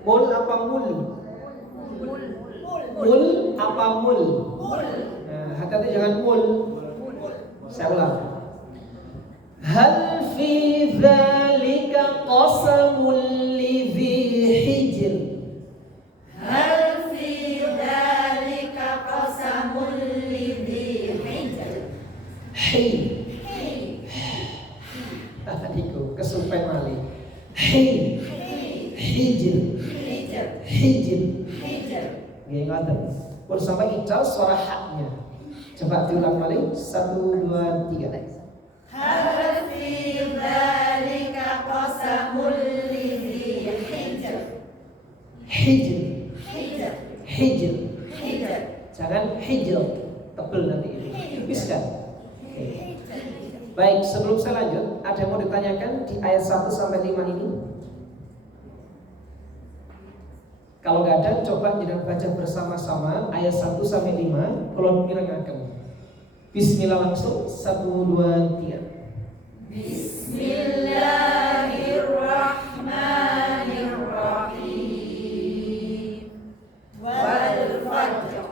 Mul apa mul? Mul apa mul? Nah, hati-hati jangan mul. Saya ulang. Hal fi dzalika qasamul lidzi hijr. Hal fi dzalika qasamul lidzi hijr. Adikku kesupen mali. Hijr. Nggih ngoten. Pun sampai ical suara haknya. Coba diulang balik. 1 2 3. Hal fi dzalika qasamul lidzi hijr. Jangan hijr. Tebel nanti ini. Bisa. Oke. Baik, sebelum saya lanjut, ada yang mau ditanyakan di ayat 1 sampai 5 ini? Kalau nggak ada, coba kita baca bersama-sama ayat 1 sampai 5. Kalau mirengaken. Bismillah langsung. 1 2 3. Bismillahirrahmanirrahim. Wal fajr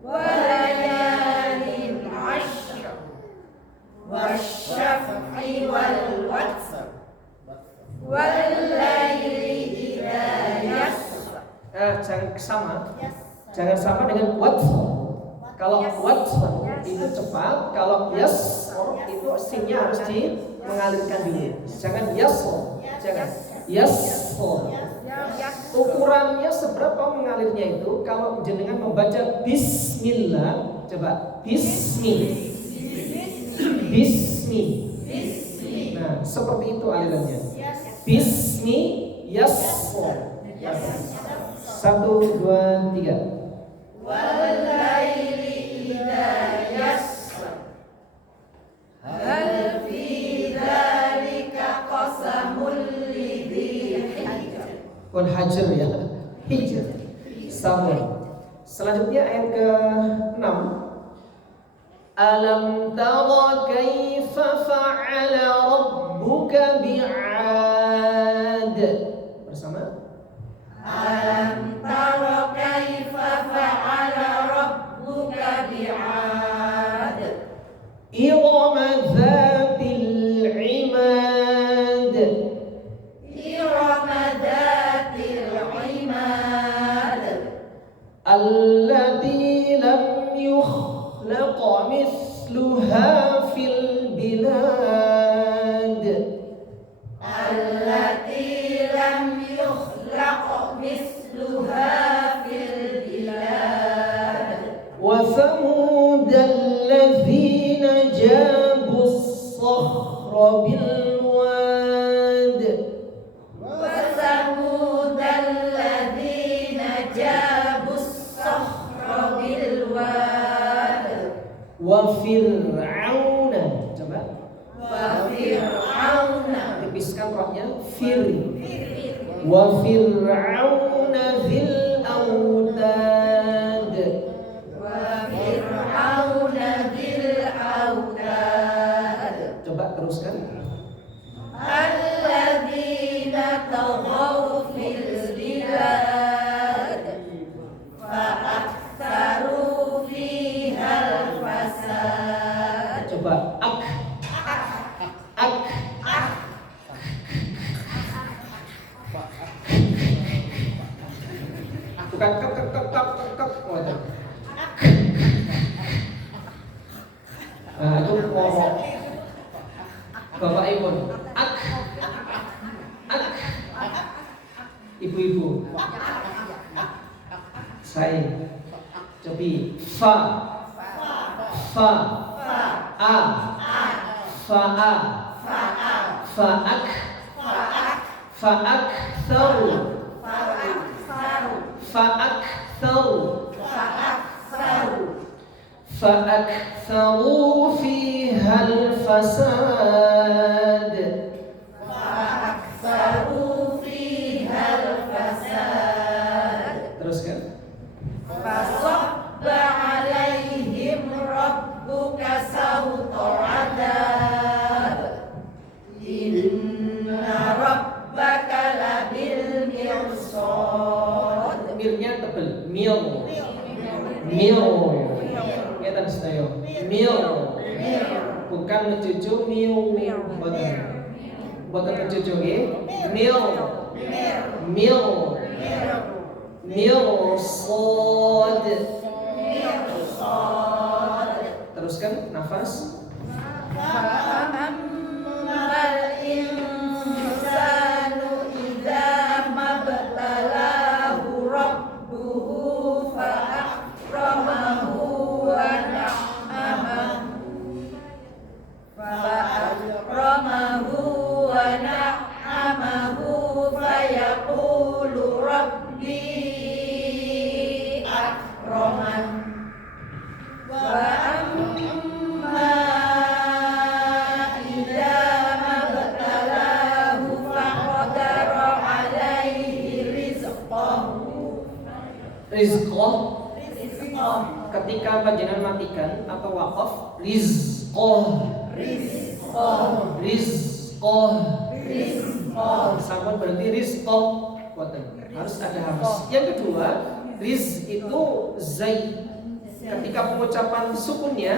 wa layalin 'ashr wasyaf'i wal watr wal laili idza yasr. Jangan sama dengan watr. Kalau watr itu cepat, kalau yasr itu sinnya harus mengalirkan dulu. Jangan yasr, jangan yasr. Ukurannya seberapa mengalirnya itu? Kalau jenengan membaca bismillah, coba bismi. Nah, seperti itu alirannya. Bismi yasr. 1 2 3. Walaili idza yasr. Hal fi dzalika qasamul lidzi hijr. Bukan hajar ya, hijr. Sama. Selanjutnya ayat ke-6. Alam tara kaifa fa'ala rabbuka bi'ad. Bersama. Alam tara kaifa fa'ala rabbuka bi'ad. Irama dzatil imad. Irama dzatil imad. Allati lam yukhlaq mithluha fil bilad. Allati lam yukhlaq mithluha fil bilad. Wa thamud allazina jabu as-sakhra bil wad. Wa thamud allazina jabu as-sakhra bil wad. Wa fir'auna. Coba. Wa fir'auna. Tipiskan roknya. Wa fir'auna dzil autad. Wa fir'auna dzil autad. Coba teruskan. Alladzina taghaw fil bilad fa aktsaru fihal fasad. Coba ak. Bukan kek. Nah, itu ngomong. Bapak Ibu, ak. Ibu-ibu. Saya. Cobi fa. A. Fa'ak. فأكثروا فيها الفساد. Teruskan. Fasabba alaihim rabbuka sawta adab. Inna rabbaka labil mirnya tebel. Mil. Ngeten sedaya. Mil. Bukan mencucu miu. Boten mencucu nggih. Mil sod. Teruskan nafas. Fa'ammal insanu idza mabtalahu rabbuhu fa'akramahu wa na'amahu fayaqulu rabbi akraman wa amma idza mabtalahu faqadara alaihi rizqahu. Ketika panjenengan matikan atau wakaf rizqah. Sampun berarti rizqah. Harus ada harus. Yang kedua, riz itu zai. Ketika pengucapan sukunnya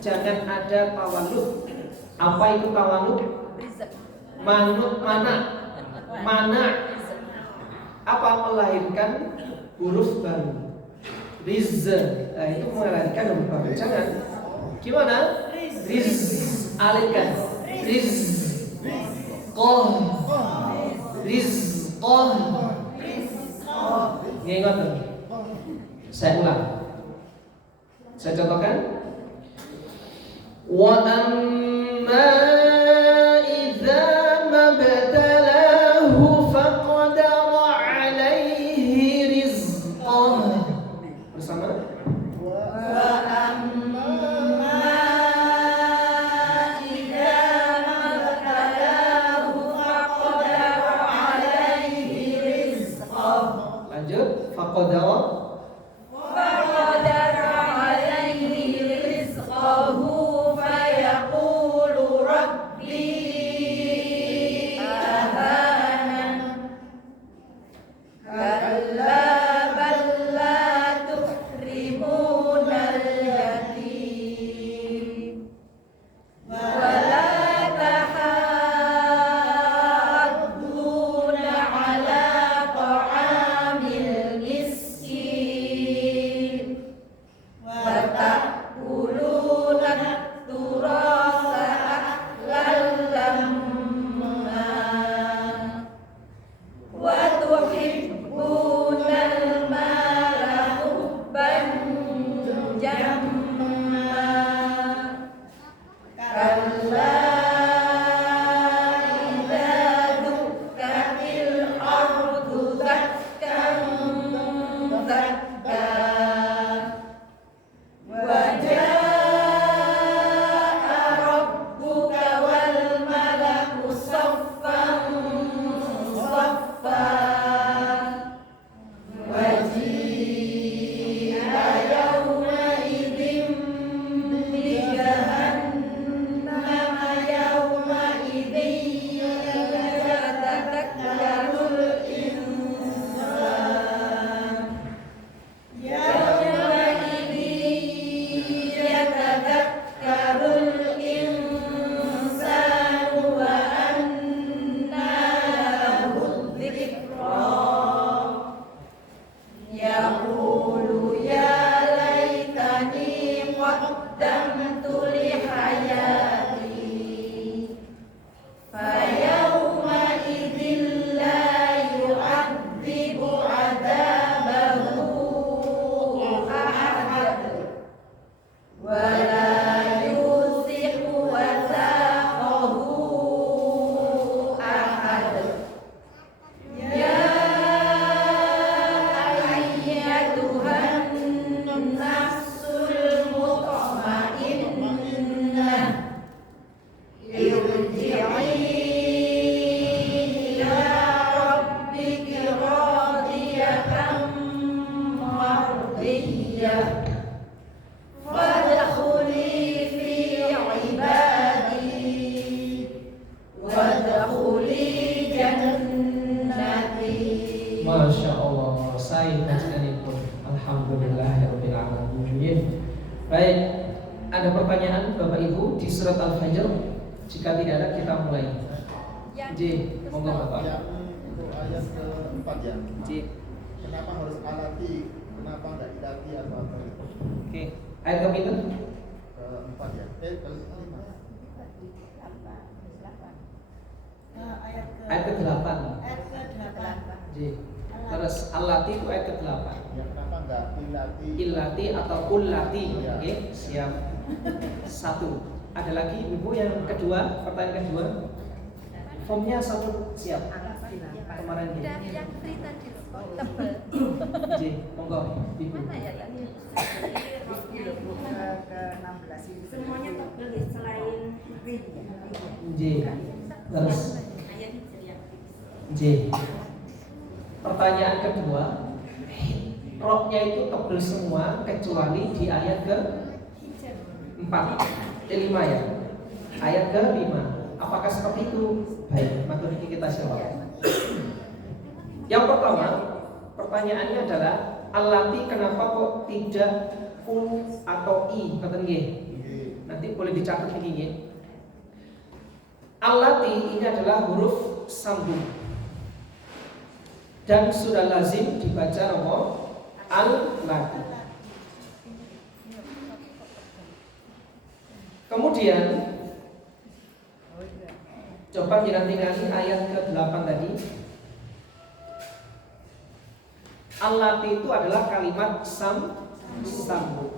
jangan ada tawalud. Apa itu tawalud? Mana. Apa melahirkan huruf baru? Riz. Nah, itu melahirkan huruf baru. Jangan. Gimana? Riz. Alihkan. Rizqah. Ingat. Saya ulang. Saya contohkan. Wa amma idza mabtalahu faqadara alaihi rizqah. Bersama. Wa amma idza mabtalahu faqadara alaihi rizqah. Lanjut. Faqadara alaihi rizqahu fayaqulu rabbi ahanan kalla bal la tukrimunal yatim wa la tahadduna ala ta'amil miskin wa ta'kuluna turasa aklan lamma wa tuhibbunal mala hubban jamma kalla idza dukkatil ardu dakkan dakka Wajaa rabbuka wal malaku saffan saffa waji'a yawma idzin bi jahannama yawma idzin yatadakkarul insan yawma idzin yatadakkarul insanu wa anna lahu dzikra yaqulu ya laitani qaddamtu li hayati fayawma idzin la yu'adzibu 'adzabahu ahad wa la yusiqu wathaqahu ahad ya ayyatuhan nafsul mutmainnah irji'i ila rabbiki radiyatan mardiyah wadkhuli fi ibadi wadkhuli jannati. Masya Allah. Saya selesai kajianipun. Alhamdulillahirabbil alamin. Baik, ada pertanyaan Bapak Ibu di surat Al-Fajr? Jika tidak ada kita mulai. Ji, monggo Bapak. Yang itu ayat ke-4 ya. Ji. Kenapa harus alati? Kenapa enggak ilati atau apa? Oke, ayat ke pinten? Ke-4 ya. Ke-5. Ayat ke-8. Ayat ke-8. Ji. Terus allati itu ayat ke-8. Ya, kenapa enggak ilati? Illati atau ullati. Oke, siap. Satu. Ada lagi Ibu yang kedua, pertanyaan kedua. Formnya satu siap. Kemarin ini. Yang cerita di tebel. Ji, monggo Ibu. Mana ya tadi? Ke-16 ini. Semuanya tebel ya, selain rid. Ji. Terus Ayat hijriah. J. Pertanyaan kedua, roknya itu tebel semua kecuali di ayat ke-4, 5 ya. Ayat ke-5. Apakah seperti itu? Baik, matur niki kita jawab. Yang pertama, pertanyaannya adalah allati kenapa kok tidak u atau i? Kata nggih. Nanti boleh dicatat ini nggih. Allati ini adalah huruf sambung dan sudah lazim dibaca nama al-lati. Kemudian coba dinanti-nanti ayat ke-8 tadi. Allati itu adalah kalimat sambung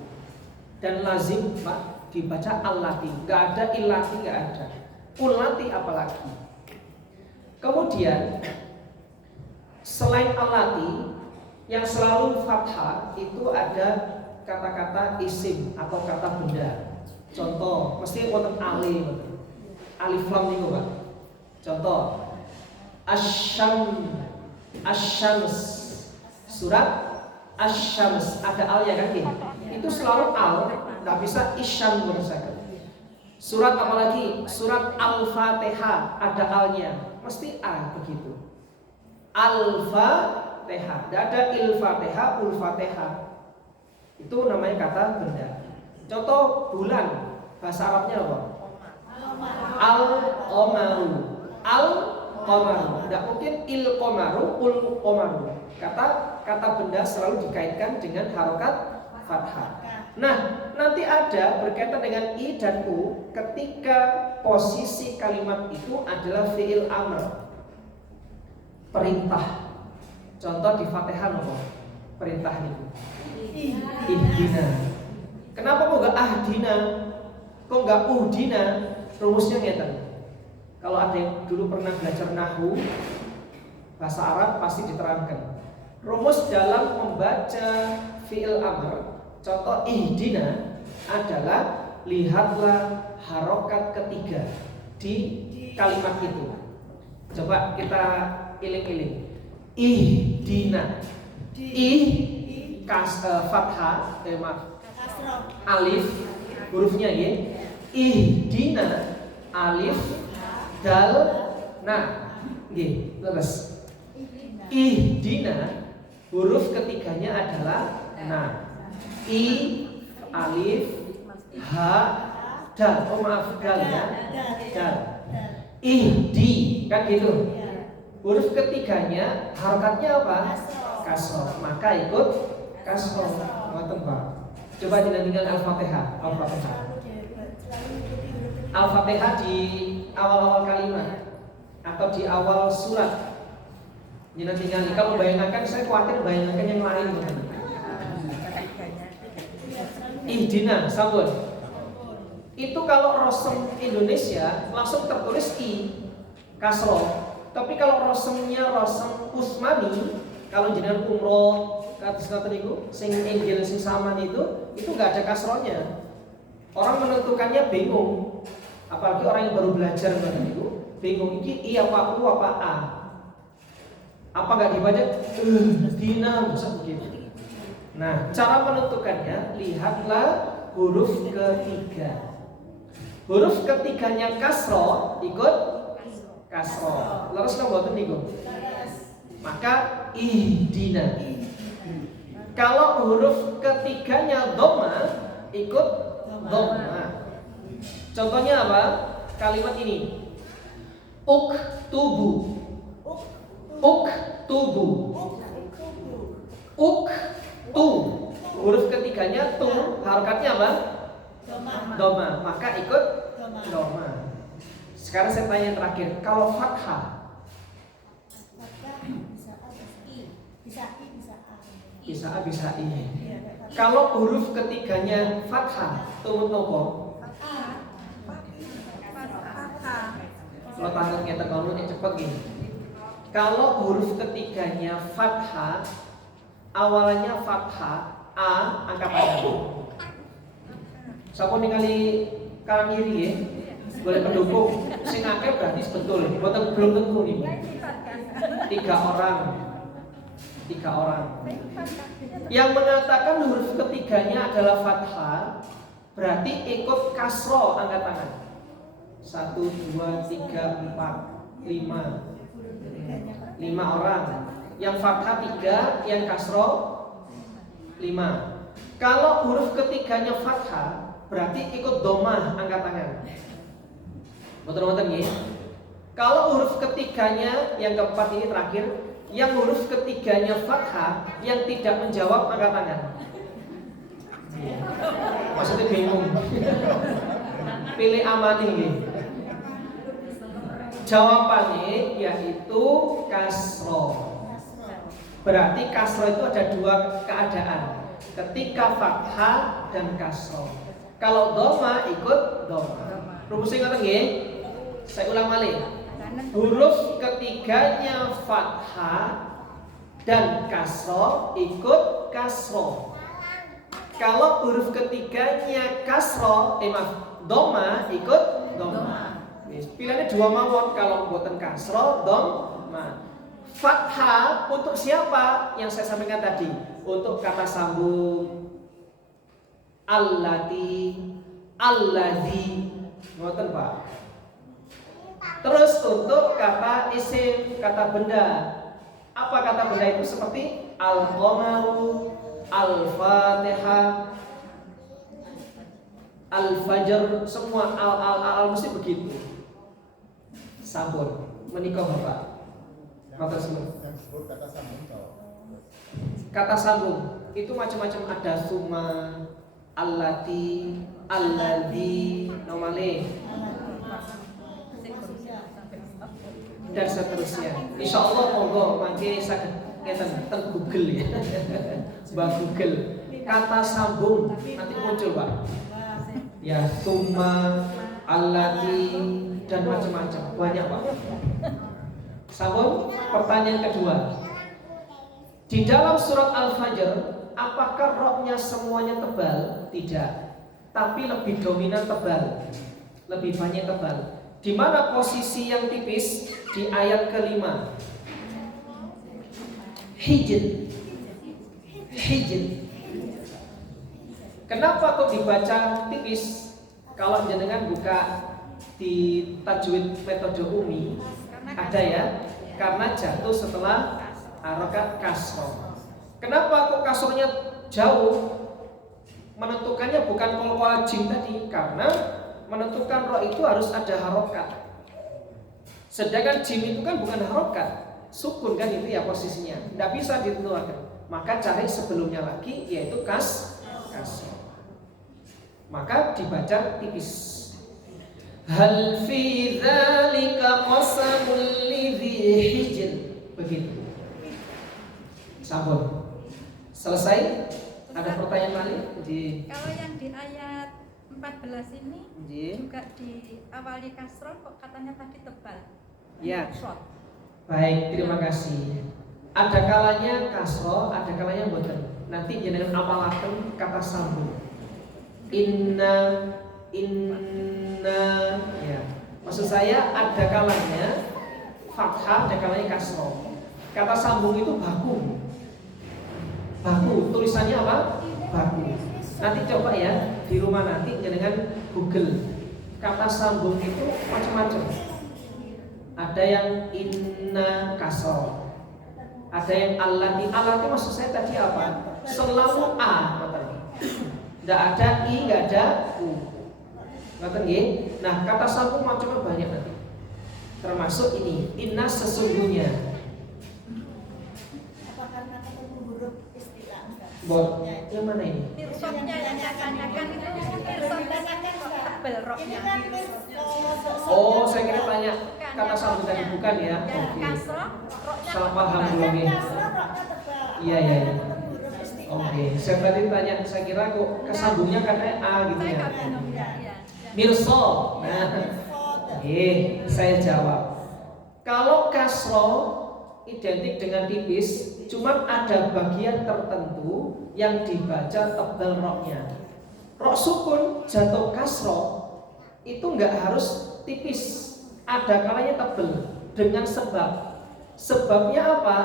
dan lazim Pak dibaca allati. Enggak ada illati, enggak ada. Ullati apalagi. Kemudian selain allati yang selalu fathah itu ada kata-kata isim atau kata benda. Contoh, mesti wonten alif lam niku, Pak. Contoh, asyams. Surat asyams ada alnya kan nggih? Itu selalu al, enggak bisa isyam menurut. Surat apa lagi? Surat Al-Fatihah ada alnya, mesti a begitu. Al-Fatihah, tidak ada il-Fatihah, ul-Fatihah. Itu namanya kata benda. Contoh bulan, bahasa Arabnya apa? Al-Qamaru. Al-Qamaru. Tidak mungkin il-Qamaru, ul-Qamaru. Kata benda selalu dikaitkan dengan harokat fathah. Nah, nanti ada berkaitan dengan i dan u ketika posisi kalimat itu adalah fi'il amr, perintah. Contoh di Fatihah apa? Perintah itu. Ihdina. Kenapa kok enggak ahdina? Kok enggak uhdina? Rumusnya ngeten. Kalau ada yang dulu pernah belajar nahwu bahasa Arab pasti diterangkan. Rumus dalam membaca fi'il amr, contoh ihdina adalah lihatlah harokat ketiga di kalimat itu. Coba kita iling-iling. Ihdina. Fathah, alif, hurufnya ya. Ihdina, alif, dal, nah, nggih, terus. Ihdina, huruf ketiganya adalah nah. I, alif, ha, dal. Oh maaf, dal ya. Dal. Ihdi, kan gitu. Huruf ketiganya harokatnya apa? Kasroh. Maka ikut kasroh. Ngoten Pak. Coba tinggal Al-Fatihah. Al-Fatihah. Al-Fatihah di awal-awal kalimat atau di awal surat. Tinggal kalau bayangkan, saya khawatir bayangkan yang lain bukan. Ihdina, sambut. Itu kalau rosem Indonesia langsung tertulis i, kasroh. Tapi kalau rosemnya rosem Utsmani, kalau jenengan umroh kata niku, sing Injil sing saman itu nggak ada kasrohnya. Orang menentukannya bingung. Apalagi orang yang baru belajar kata niku, bingung iki i apa u apa a. Apa nggak dibaca dina bisa begitu. Nah, cara menentukannya lihatlah huruf ketiga. Huruf ketiganya kasroh ikut kasroh. Leres kan mboten niku? Maka ihdina. Kalau huruf ketiganya dhamma ikut dhamma. Contohnya apa? Kalimat ini. Uktubu. Uktubu. Uktu. Huruf ketiganya tu, harokatnya apa? Dhamma. Maka ikut dhamma. Sekarang saya tanya yang terakhir, kalau fathah bisa A bisa I. Kalau huruf ketiganya fathah, tumut nopo? Kalau tangan kita kamu yang cepat gini. Kalau huruf ketiganya fathah, awalnya fathah, A angkat tangan. Siapa ningali kanan kiri ya? Boleh pendukung. Sing akeh berarti betul. Bukan belum tentu nih. 3 orang. Yang mengatakan huruf ketiganya adalah fathah, berarti ikut kasro angkat tangan. 1, 2, 3, 4, 5. 5 orang. Yang fathah 3, yang kasro 5. Kalau huruf ketiganya fathah, berarti ikut dhamma angkat tangan. Betul-betul ya. Kalau huruf ketiganya yang keempat ini terakhir, yang huruf ketiganya fathah, yang tidak menjawab angkat tangan. Maksudnya bingung. Pilih amani nih. Jawabannya yaitu kasro. Berarti kasro itu ada 2 keadaan. Ketika fathah dan kasro. Kalau dhamma ikut dhamma. Rumusnya ngerti nggih? Saya ulang balik. Huruf ketiganya fathah dan kasro ikut kasro. Kalau huruf ketiganya kasro, dhamma ikut dhamma. Pilihannya 2 mawon. Kalau buatan kasro, dhamma. Fathah untuk siapa? Yang saya sampaikan tadi. Untuk kata sambung allati, alladzi, ngoten Pak. Terus untuk kata isim, kata benda. Apa kata benda itu? Seperti al-qamaru, al-fatihah, al-fajr, semua al mesti begitu. Sampun menikah Bapak. Maka semua. Yang disebut kata sambung toh. Kata sambung itu macam-macam, ada summa, allati, alladzi, nomale dan seterusnya. Insya Allah monggo mangke saged ngeten ten Google ya. Mbak Google kata sambung nanti muncul Pak. Ya summa, allati dan macam-macam banyak Pak. Sambung. Pertanyaan kedua. Di dalam surat Al-Fajr, apakah roknya semuanya tebal? Tidak. Tapi lebih dominan tebal. Lebih banyak tebal. Di mana posisi yang tipis? Di ayat ke-5. Hijr. Hijr. Kenapa kok dibaca tipis? Kalau jenengan buka di tajwid metode umi, ada ya. Karena jatuh setelah harokat kasroh. Kenapa kok kasrohnya jauh? Menentukannya bukan qalqalah jim tadi, karena menentukan roh itu harus ada harokat. Sedangkan jim itu kan bukan harokat, sukun kan itu ya posisinya, tidak bisa ditentukan. Maka cari sebelumnya lagi yaitu kasroh. Maka dibaca tipis. Hal fi dzalika qasamul lidzi hijr. Begitu. Sampun. Selesai? Ada pertanyaan lain? Kalau yang di ayat 14 ini juga diawali kasroh, kok katanya tadi tebal? Ya. Short. Baik, terima kasih. Ada kalanya kasroh, ada kalanya boten. Nanti jenengan apalaken kata sambung. Inna, ya. Maksud saya ada kalanya fathah, ada kalanya kasroh. Kata sambung itu baku. Baku, tulisannya apa? Baku. Nanti coba ya di rumah nanti dengan Google. Kata sambung itu macam-macam. Ada yang inna kasroh, Ada yang allati. Allati maksud saya tadi apa? Selalu a, tidak ada i, nggak ada u. Ngerti nggih? Nah, kata sambung macamnya banyak nanti. Termasuk ini, inna sesungguhnya. Apa karena ketemu huruf istilah? Bot, yang mana ini? Mirsotnya yang ditanyakan itu mirsotnya tabel roknya. Oh, saya kira tanya kata sambung tadi bukan ya? Ya, Oke. kasroh, roknya Salah paham Kan dulu nih. Iya, iya, iya. Oke, saya tadi tanya, saya kira kok kesambungnya karena a gitu saya ya. nggak bingung ya. Mirso. Nah, saya jawab. Kalau kasro identik dengan tipis, cuma ada bagian tertentu yang dibaca tebal roknya. Rok sukun jatuh kasro itu nggak harus tipis, ada kalanya tebal dengan sebab. Sebabnya apa?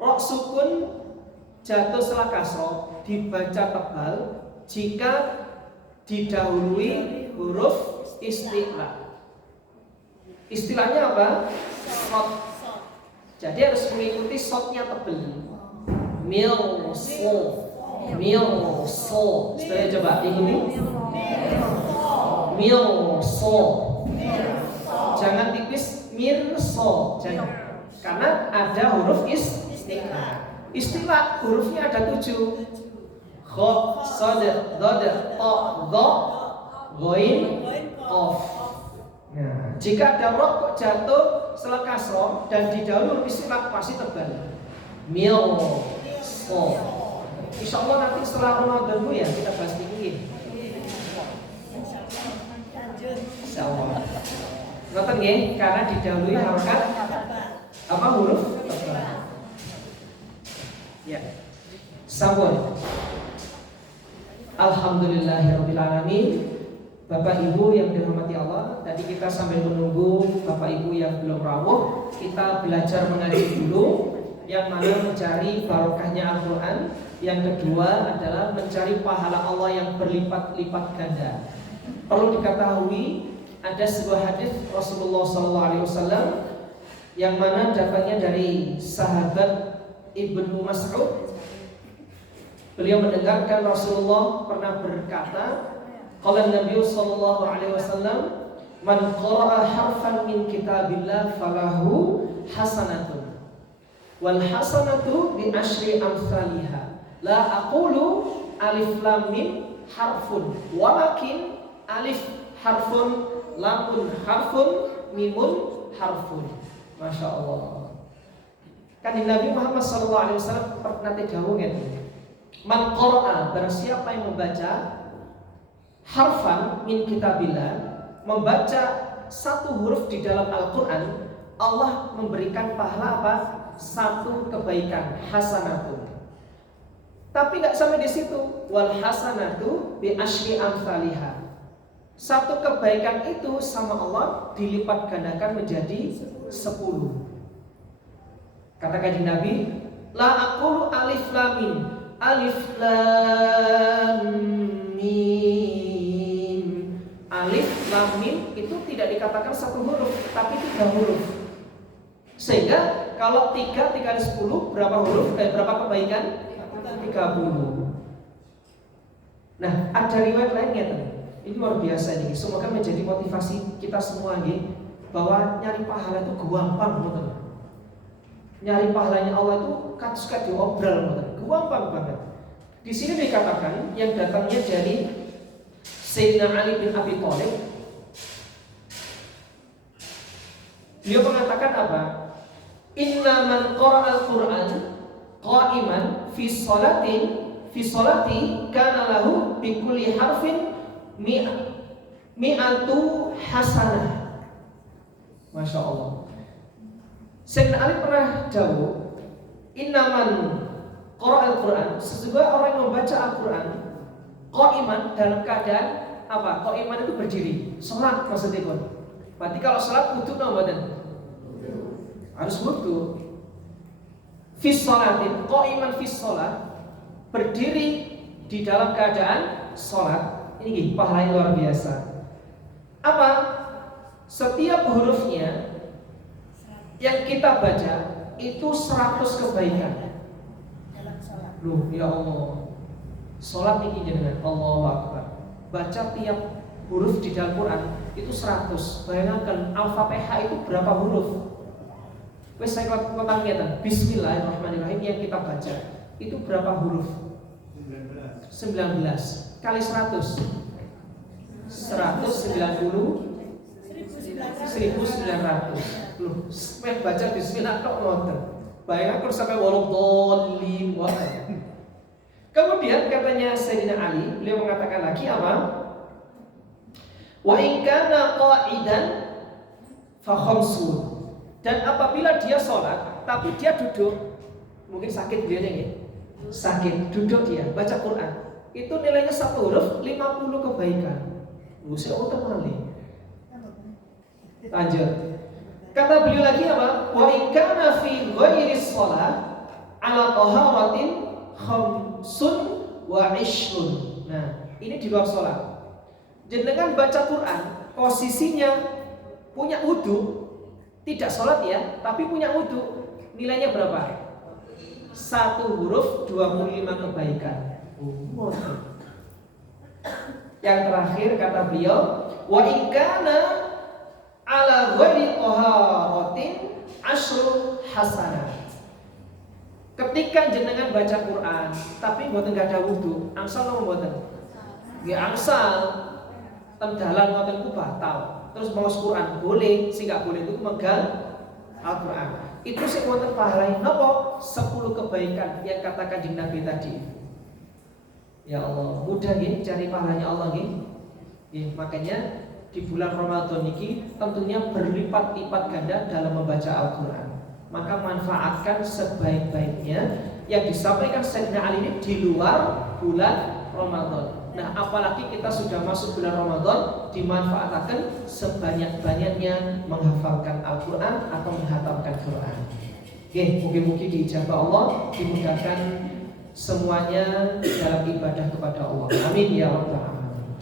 Rok sukun jatuh setelah kasro dibaca tebal jika didahului huruf istilah. Istilahnya apa? Shot. Jadi harus mengikuti shotnya tebel. Milso, milso. Saya coba ikuti. Milso. Jangan tipis mirso. Jangan. Karena ada huruf istilah. Istilah hurufnya ada 7. Kho, sod, dod, to, do, goin, qaf. Nah, jika ada rok kok jatuh setelah kasroh dan didahului istilah pasti tebal. Mil, so. Insya Allah nanti setelah Ramadan ya kita bahas ini. Insya Allah. Nonton ya, karena didahului harokat apa huruf tebal. Ya, sambung. Alhamdulillahirrabbilalamin. Bapak Ibu yang dirahmati Allah, tadi kita sambil menunggu Bapak Ibu yang belum rawuh, kita belajar mengaji dulu. Yang mana mencari barokahnya Al-Quran. Yang kedua adalah mencari pahala Allah yang berlipat-lipat ganda. Perlu diketahui ada sebuah hadis Rasulullah SAW yang mana datangnya dari sahabat Ibnu Mas'ud. Beliau mendengarkan Rasulullah pernah berkata, qala Nabi sallallahu alaihi wasallam, man qara'a harfan min kitabillah falahu hasanatun wal hasanatu bi asyri amsalihha. La aqulu alif lam mim harfun walakin alif harfun lamun harfun mimun harfun. Masya Allah. Kan Nabi Muhammad sallallahu alaihi wasallam pernah didhawuhkan, man qara'a, barang siapa yang membaca harfan min kitabillah, membaca satu huruf di dalam Al-Quran, Allah memberikan pahala apa? Satu kebaikan, hasanatun. Tapi nggak sampai di situ, wal hasanatu bi asyri amsalihha. Satu kebaikan itu sama Allah dilipat gandakan menjadi 10. Kata kanjeng Nabi, la aqulu alif lam mim, alif lam mim. Alif lam mim itu tidak dikatakan satu huruf, tapi 3 huruf. Sehingga kalau 3 dikali 10 berapa huruf? Berapa kebaikan? 30. Nah, ada riwayat lainnya teman. Ini luar biasa nih. Semoga menjadi motivasi kita semua nih, bahwa nyari pahala itu gampang, teman. Nyari pahalanya Allah itu suka diobral, teman. Gampang banget. Di sini dikatakan yang datangnya dari Sayyidina Ali bin Abi Thalib. Beliau mengatakan apa? Inna man qara'al Qur'an qa'iman fi sholati kana lahu bi kulli harfin mi'atu hasanah. Masya Allah. Sayyidina Ali pernah jawab, inna man qara'al Qur'an, sesungguhnya orang yang membaca Al-Quran qa'iman dalam keadaan apa? Qa'iman itu berdiri, sholat maksudnya pun. Berarti kalau sholat wudu namanya harus wudu. Fi sholatin, qa'iman fi sholat, berdiri di dalam keadaan sholat. Ini pahala yang luar biasa. Apa? Setiap hurufnya yang kita baca itu 100 kebaikan. dalam sholat. Loh, ya Allah. Sholat niki jenengan Allahu Akbar. Baca tiap huruf di dalam Quran itu 100. Bayangkan Al-Fatihah itu berapa huruf? Wes saya katakan ngeten. Bismillahirrahmanirrahim yang kita baca itu berapa huruf? 19 kali 100 190 1900. Loh, meh baca bismillah kok ngoten. Bayangkan sampai waladhdallin. Kemudian katanya Sayyidina Ali, beliau mengatakan lagi apa? Wa in kana qa'idan fa khamsun. Dan apabila dia sholat tapi dia duduk, mungkin sakit beliaunya ya. Sakit, duduk dia baca Quran. Itu nilainya 1 huruf 50 kebaikan. Saya otomatis. Lanjut. Kata beliau lagi apa? Wa in kana fi ghairi shalah ala taharatin khamsun wa ishrun. Nah, ini di luar sholat. Jenengan baca Quran, posisinya punya wudu, tidak sholat ya, tapi punya wudu. Nilainya berapa? 1 huruf 25 kebaikan. Yang terakhir kata beliau, wa in kana ala ghairi taharatin asyru hasanah. Ketika jenengan baca Quran tapi mboten gak ada wudu, angsal napa mboten? Nggih angsal. Tendalan ngoten ku batal. Terus maos Quran boleh, sing gak boleh itu megang Al-Quran. Itu sing wonten pahalane napa? 10 kebaikan yang kata Kanjeng Nabi tadi. Ya Allah, mudah nggih cari pahalanya Allah nggih. Nggih, makanya di bulan Ramadan ini tentunya berlipat-lipat ganda dalam membaca Al-Quran. Maka manfaatkan sebaik-baiknya yang disampaikan Sayyidina Ali ini di luar bulan Ramadan. Nah, apalagi kita sudah masuk bulan Ramadan, dimanfaatkan sebanyak-banyaknya menghafalkan Al-Quran atau menghatamkan Quran. Oke, mungkin-mungkin diijabah Allah, dimudahkan semuanya dalam ibadah kepada Allah. Amin ya rabbal alamin.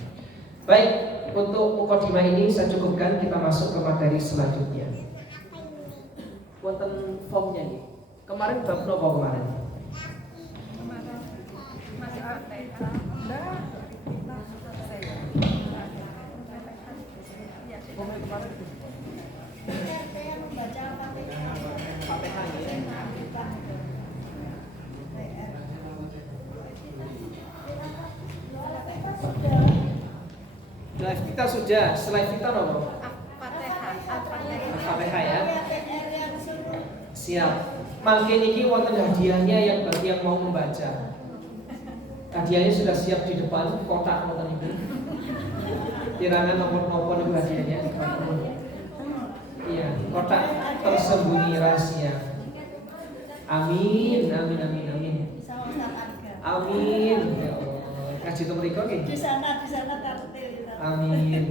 Baik, untuk mukadimah ini saya cukupkan, kita masuk ke materi selanjutnya. Wonten formnya nih. Kemarin bab nopo kemarin? Masih Fatihah. Saya membaca Fatihah ya. Live kita sudah, slide kita nopo? Fatihah ya. Siap. Mangke niki wonten hadiahnya yang bagi yang mau membaca. Hadiahnya sudah siap di depan kotak wonten iki. Kirangan nomor-nomor niku hadiahnya. Iya, kotak tersembunyi rahasia. Amin, amin, amin, amin. Amin. Ya Allah. Kasih to mriko nggih. Di sana tartil. Amin.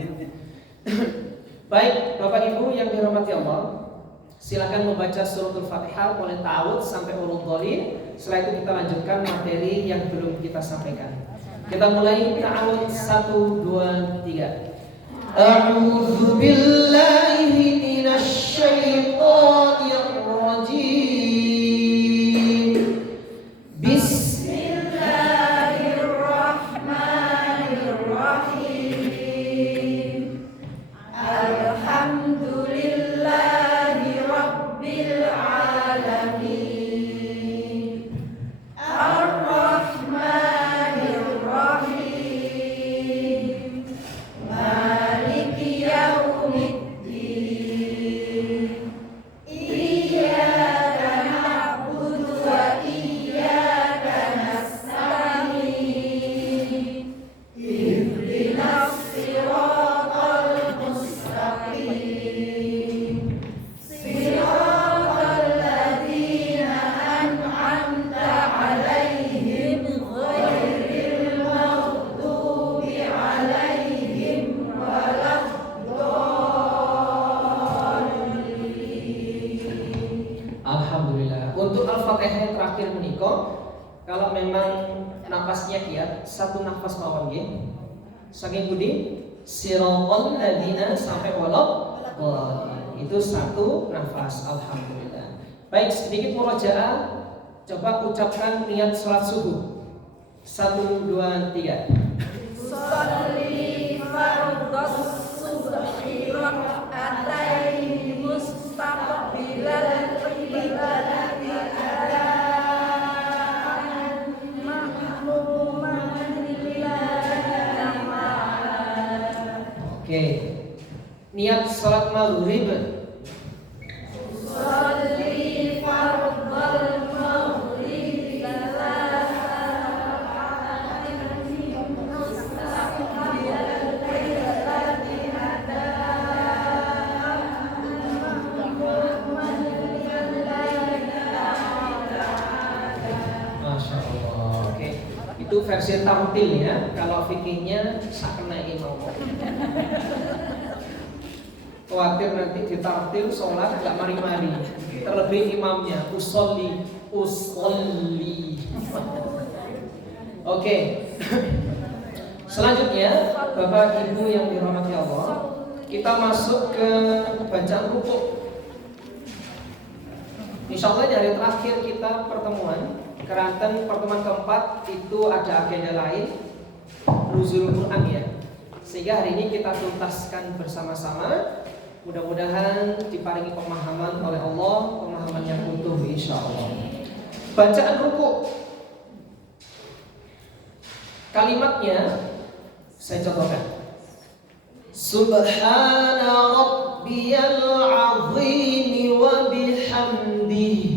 Baik, Bapak Ibu yang dirahmati Allah, silakan membaca suratul Fatihah mulai ta'awudz sampai waladhdallin. Setelah itu kita lanjutkan materi yang belum kita sampaikan. Kita mulai ta'awudz 1 2 3. A'udzu billahi minasy syaithanir rajim. Bismillahirrahmanirrahim. Alhamdulillahi rabbil alamin. Ar-Rahmanir Rahim. Maliki yaumiddin. Iyyaka na'budu wa iyyaka nasta'in. Ihdinas siratal mustaqim. Siratal ladzina an'amta 'alaihim ghairil maghdubi 'alaihim waladdallin. Alhamdulillah. Untuk Al-Fatihah yang terakhir menika, kalau memang nafasnya kiat, satu nafas mawon nggih. Saking budi siratal ladzina sampai waladdallin. Itu satu nafas. Alhamdulillah. Baik, sedikit murojaah. Coba ucapkan niat sholat subuh. 1, 2, 3. Sholli fardhos subhi raka'ataini mustaqbilal qiblati adaan ma'muman lillahi ta'ala. Oke. Niat sholat maghrib. Sholli fardhal maghrib Masya Allah. Oke. Itu versi tampil ya. Kalau fikihnya sakna imam. Khawatir nanti ditartil sholat nggak mari-mari. Terlebih imamnya usolli. Oke. Selanjutnya, Bapak Ibu yang dirahmati Allah, kita masuk ke bacaan rukuk. Insya Allah di hari terakhir kita pertemuan, keranten pertemuan keempat itu ada agenda lain, nuzul Quran ya. Sehingga hari ini kita tuntaskan bersama-sama. Mudah-mudahan diparingi pemahaman oleh Allah, pemahaman yang utuh insya Allah. Bacaan rukuk. Kalimatnya saya contohkan. Subhana rabbiyal azim wa bihamdihi.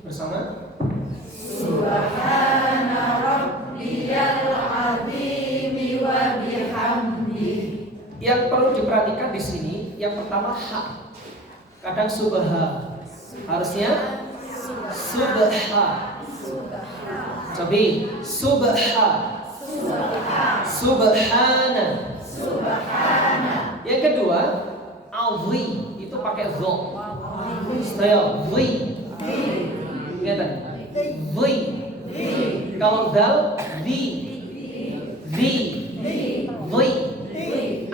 Bersama. Subhana rabbiyal azim wa bihamdihi. Yang perlu diperhatikan di sini, yang pertama ha. Kadang subha. Harusnya subha. Tapi subha. Subhana. Yang kedua, azim itu pakai dha. Saya dhi. Lihat. Dhi. Kalau dal di. Dhi.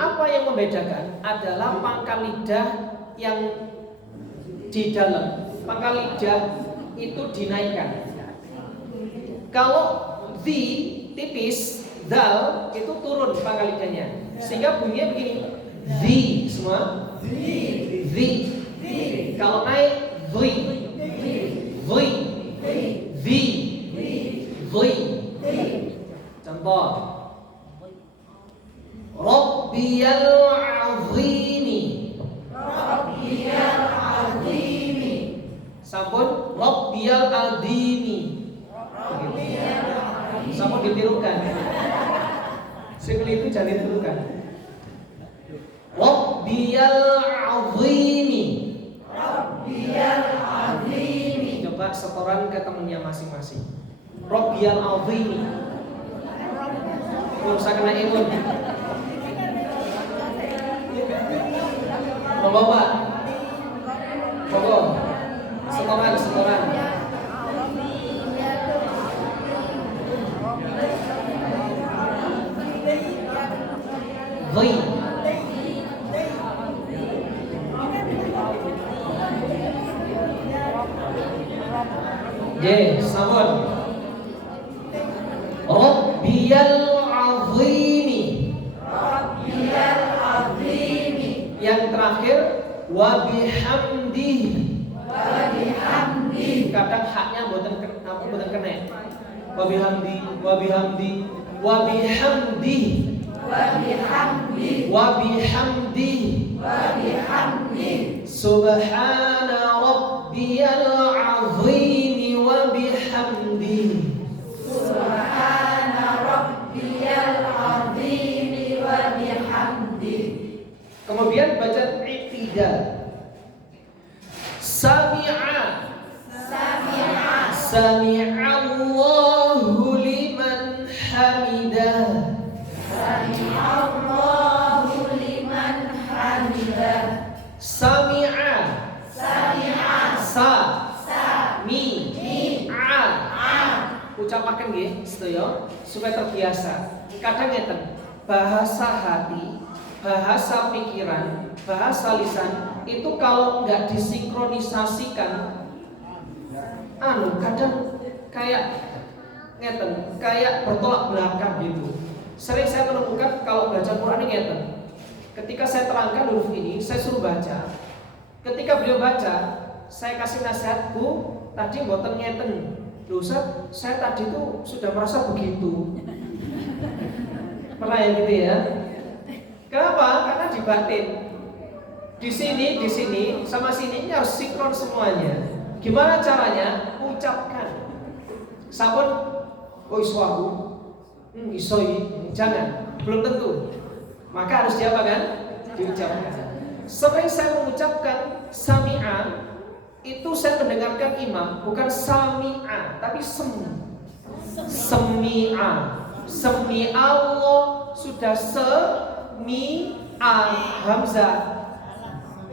Apa yang membedakan adalah pangkal lidah yang di dalam. Pangkal lidah itu dinaikkan. Kalau di tipis, dal itu turun pangkal lidahnya. Sehingga bunyinya begini. Di semua. Di. Kalau naik di. Di. Contoh. Rabbiyal azimi. Sampun Rabbiyal azimi. Sampun ditirukan. Sebelum itu jangan ditirukan. Rabbiyal azimi. Coba setoran ke temennya masing-masing. Rabbiyal azimi. Belum usah kena imun. Monggo Pak. Monggo. Setoran. Dhi. Ye, sampun. Rabbiyal azimi. Yang terakhir wa bihamdihi. Kadang haknya mboten kena. Wa bihamdihi. Subhana rabbiyal azim wa bihamdihi. Kemudian baca i'tidal. Sami'allahu liman hamidah. Sami'a. Ucapaken nggih sedaya supaya terbiasa. Kadang ngeten, bahasa hati, bahasa pikiran, bahasa lisan itu kalau nggak disinkronisasikan kadang kayak ngeten, kayak bertolak belakang gitu. Sering saya menemukan kalau baca Quran ini ngeten. Ketika saya terangkan huruf ini, saya suruh baca. Ketika beliau baca, saya kasih nasihat, Bu, tadi mboten ngeten. Loh Ustaz, saya tadi tuh sudah merasa begitu. Pernah ya gitu ya? Kenapa? Karena di batin. Di sini, sama sini ini harus sinkron semuanya. Gimana caranya? Ucapkan. Sampun, oh iso aku, jangan, belum tentu. Maka harus diapa kan? Diucapkan. Sering saya mengucapkan sami'a, itu saya mendengarkan imam bukan sami'a, tapi semi'a. Semi Allah sudah semi'a hamzah.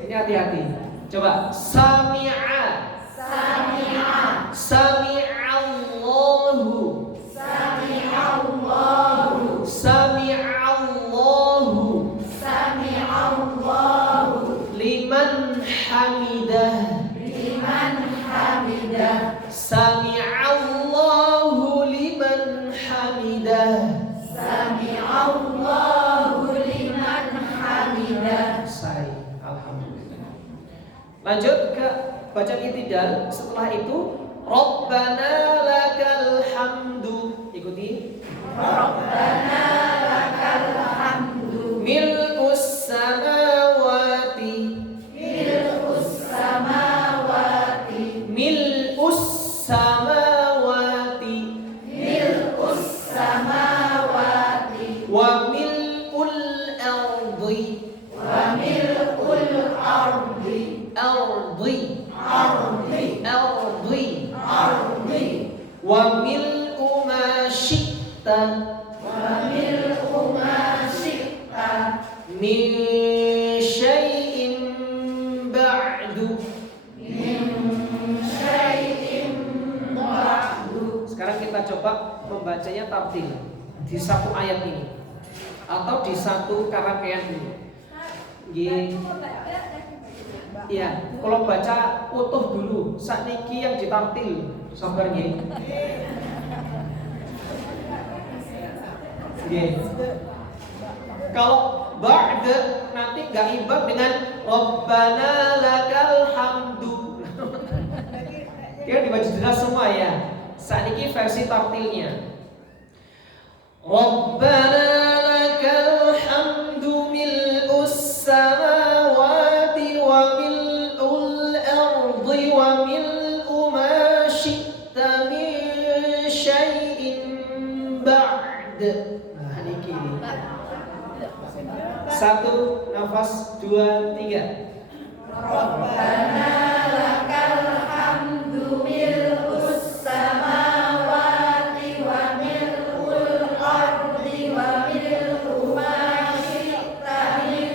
Ini hati-hati. Coba sami'a. Sami'a. Sami'allahu. Sami'allahu. Sami'allahu. Sami'allahu. Liman hamidah. Liman hamidah. Sami'allahu liman hamidah. Sami'allahu liman hamidah. Alhamdulillah. Lanjut ke bacaan i'tidal. Setelah itu Rabbana lakal hamdu. Ikuti. Rabbana lakal hamdu. Mil'us samawati. Mil'us samawati. Mil'us samawati. Mil'us samawati. Wa mil'ul ardi. Wa mil'ul ardi. Ardi. Ardi. Ardi. Ardi. Wa mil'u ma syi'ta. Wa mil'u ma syi'ta. Min syai'in ba'du. Min syai'in ba'du. Sekarang kita coba membacanya tartil di satu ayat ini atau di satu karangkaian ini. Iya, kalau baca utuh dulu, sakniki yang ditartil, sabar nggih. Kalau ba'da nanti gak imbang dengan Rabbana lakal hamdu. Dia dibaca jelas semua ya. Sakniki versi tartilnya. Rabbana lakal hamdu mil'us samawati wa mil'ul ardi wa mil'u ma syi'ta min syai'in ba'd. Nah, niki. Satu, nafas, dua, tiga. Rabbana lakal hamdu mil'us samawati wa mil'ul ardi wa mil'u ma syi'ta min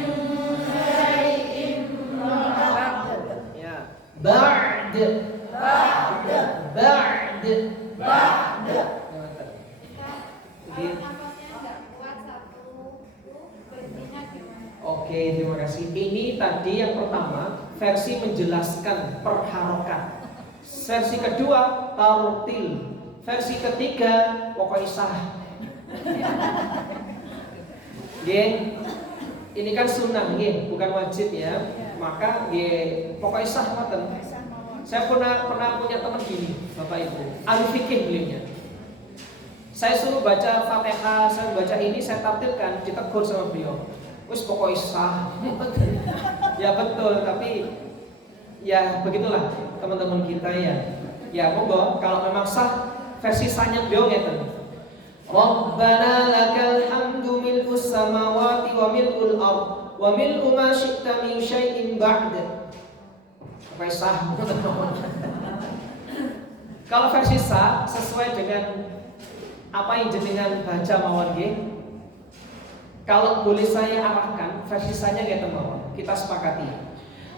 syai'in ba'd. Ya. Ba'd. Ba'd. Ba'd. Ba'd. Oke, terima kasih. Ini tadi yang pertama versi menjelaskan perharokat. Versi kedua tartil. Versi ketiga pokoknya sah. Ini kan sunnah, bukan wajib ya. Maka pokoknya sah maten. Saya pernah punya teman gini, Bapak Ibu, ahli fikih beliaunya. Saya suruh baca Fatihah, saya baca ini, saya tartilkan, ditegur sama beliau. Wis pokoknya sah. Ya betul, tapi ya begitulah teman-teman kita ya. Ya monggo kalau memang sah versi sahnya beliau ngeten. Rabbana lakal hamdu mil'us samawati wa mil'ul ard wa mil'u ma syi'ta min syai'in ba'd. Pokoknya sah. Kalau versi sah sesuai dengan apa yang jenengan baca mawon nggih. Kalau boleh saya arahkan versi sahnya ngeten mawon. Kita sepakati.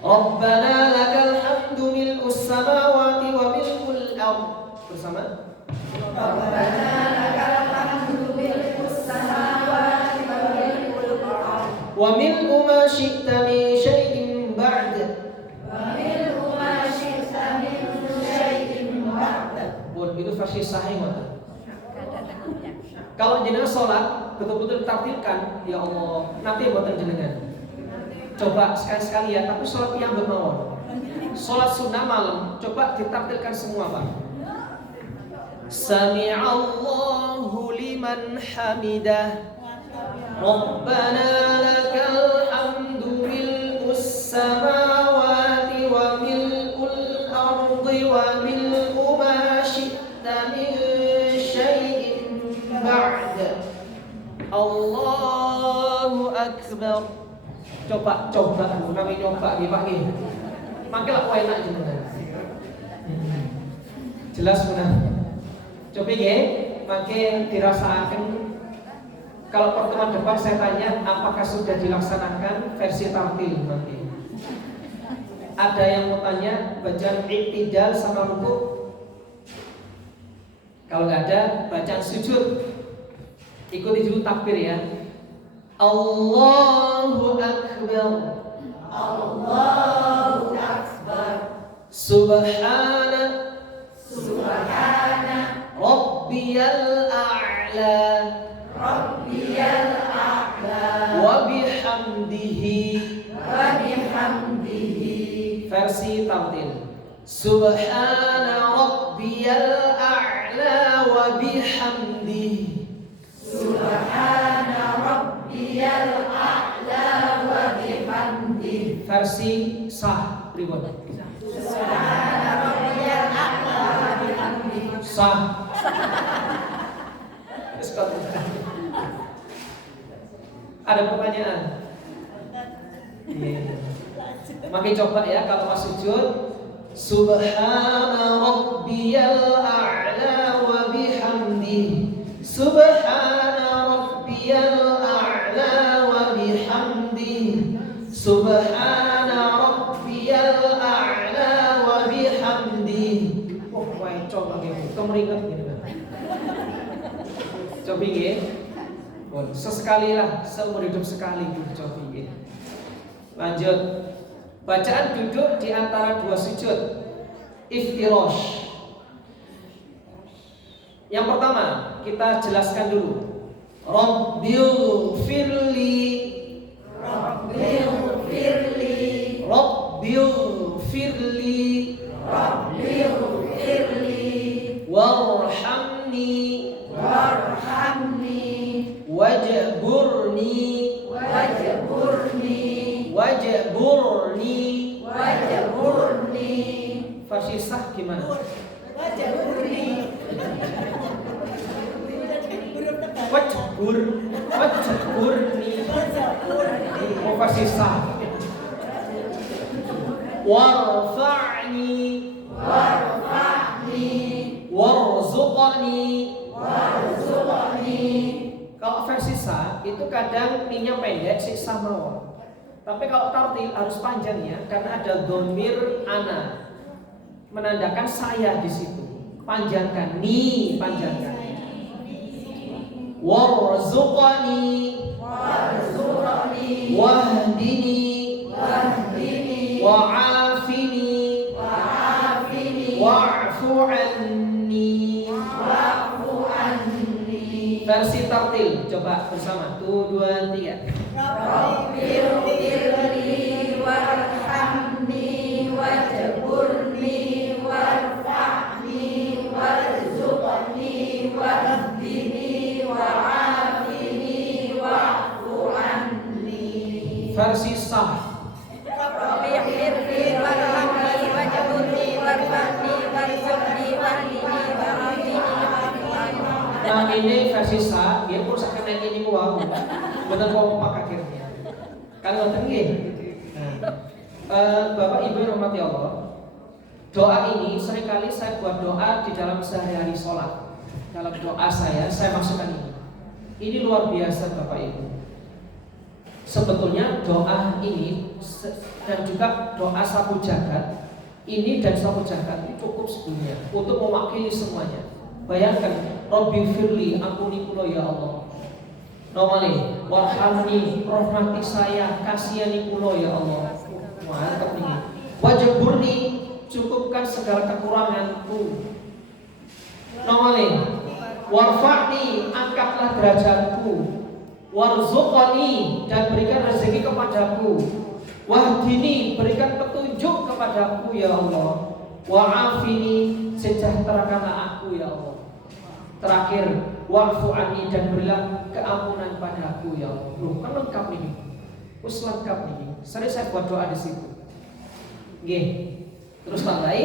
Rabbana lakal hamdu mil'us samawati wa mil'ul ard. Bersama. Rabbana lakal hamdu mil'us samawati wa mil'ul ard. Wa mil'u ma syi'ta min syai'in ba'd. Wa mil'u ma syi'ta min syai'in ba'd. itu versi sahih ngoten. Gak ada takutnya. Kalau jenengan sholat betul-betul ditakdirkan, ya Allah, nanti buatan jenengan. Coba sekali-sekali ya, tapi sholat yang bermawon. Sholat sunnah malam, coba ditakdirkan semua Pak. Sami'allahu liman hamidah. Rabbana lakal hamdu mil'us samawati wa mil'ul ardi wa mil'u ma syi'ta min syai'in ba'da. Allahu akbar. Coba kami nyoba nih Pak nggih. Mangke lak enak jenengan. Jelas benar. Coba nggih, mangke dirasakaken. Kalau pertemuan depan saya tanya apakah sudah dilaksanakan versi tartil nanti. Ada yang mau tanya bacaan iktidal sama ruku? Kalau nggak ada, bacaan sujud. Ikuti dulu takbir ya. Allahu akbar. Allahu akbar. Subhana Rabbiyal a'la. Wa bihamdihi. Versi tartil. Subhana Rabbiyal a'la wa bihamdihi. Versi sah pripun? Sah. Ada pertanyaan? Makin coba ya kalau pas sujud. Subhana Rabbiyal a'la wa bihamdihi. Subhana Rabbiyal a'la wa bihamdihi. Subhana Rabbiyal a'la wa bihamdihi. Oh, wae coba nggih, kemringet gitu kan. Coba nggih. Sesekali lah, seumur hidup sekali coba nggih. Lanjut. Bacaan duduk di antara dua sujud. Iftirash. Yang pertama, kita jelaskan dulu. Rabbil firli. Warhamni. Wajburni. Versi sah gimana? Wajburni. Oh, versi sah. Warfa'ni. Warzuqni. Kalau versi sah itu kadang minyak pendek sisa mawon. Tapi kalau tartil harus panjang ya, karena ada dhamir ana menandakan saya di situ. Panjangkan, ni panjangkan. Warzuqni. Wahdini. Wa'afini. Wa'fu anni. Versi tartil, coba bersama. 1, 2, 3. Rabbil warhamni wajburni warfa'ni warzuqni wahdini wa'afini wa'fu anni. Versi sah. Nah ini versi sah, dia pun sakit ini wow. Bener mau pak akhirnya. Kalau tenggih. Bapak Ibu rahmati Allah. Doa ini seringkali saya buat doa di dalam sehari-hari sholat. Dalam doa saya masukkan ini. Ini luar biasa Bapak Ibu. Sebetulnya doa ini dan juga doa sapu jagat ini dan sapu jagat ini cukup sebetulnya untuk mewakili semuanya. Bayangkan, Rabbi firli, ampuni kula ya Allah. Nomale, warhamni, rahmati saya, kasihani kula ya Allah. Mantap ini. Wajburni, cukupkan segala kekuranganku. malih. Warfa'ni, angkatlah derajatku. Warzuqani, dan berikan rezeki kepadaku. Wahdini, berikan petunjuk kepadaku ya Allah. Wa'afini, sejahterakanlah aku ya Allah. Terakhir, wa'fu anni, dan berilah keampunan padaku ya Allah. Loh, kan lengkap ini. Us lengkap ini. Sering saya buat doa di situ. Nggih. Terus tandai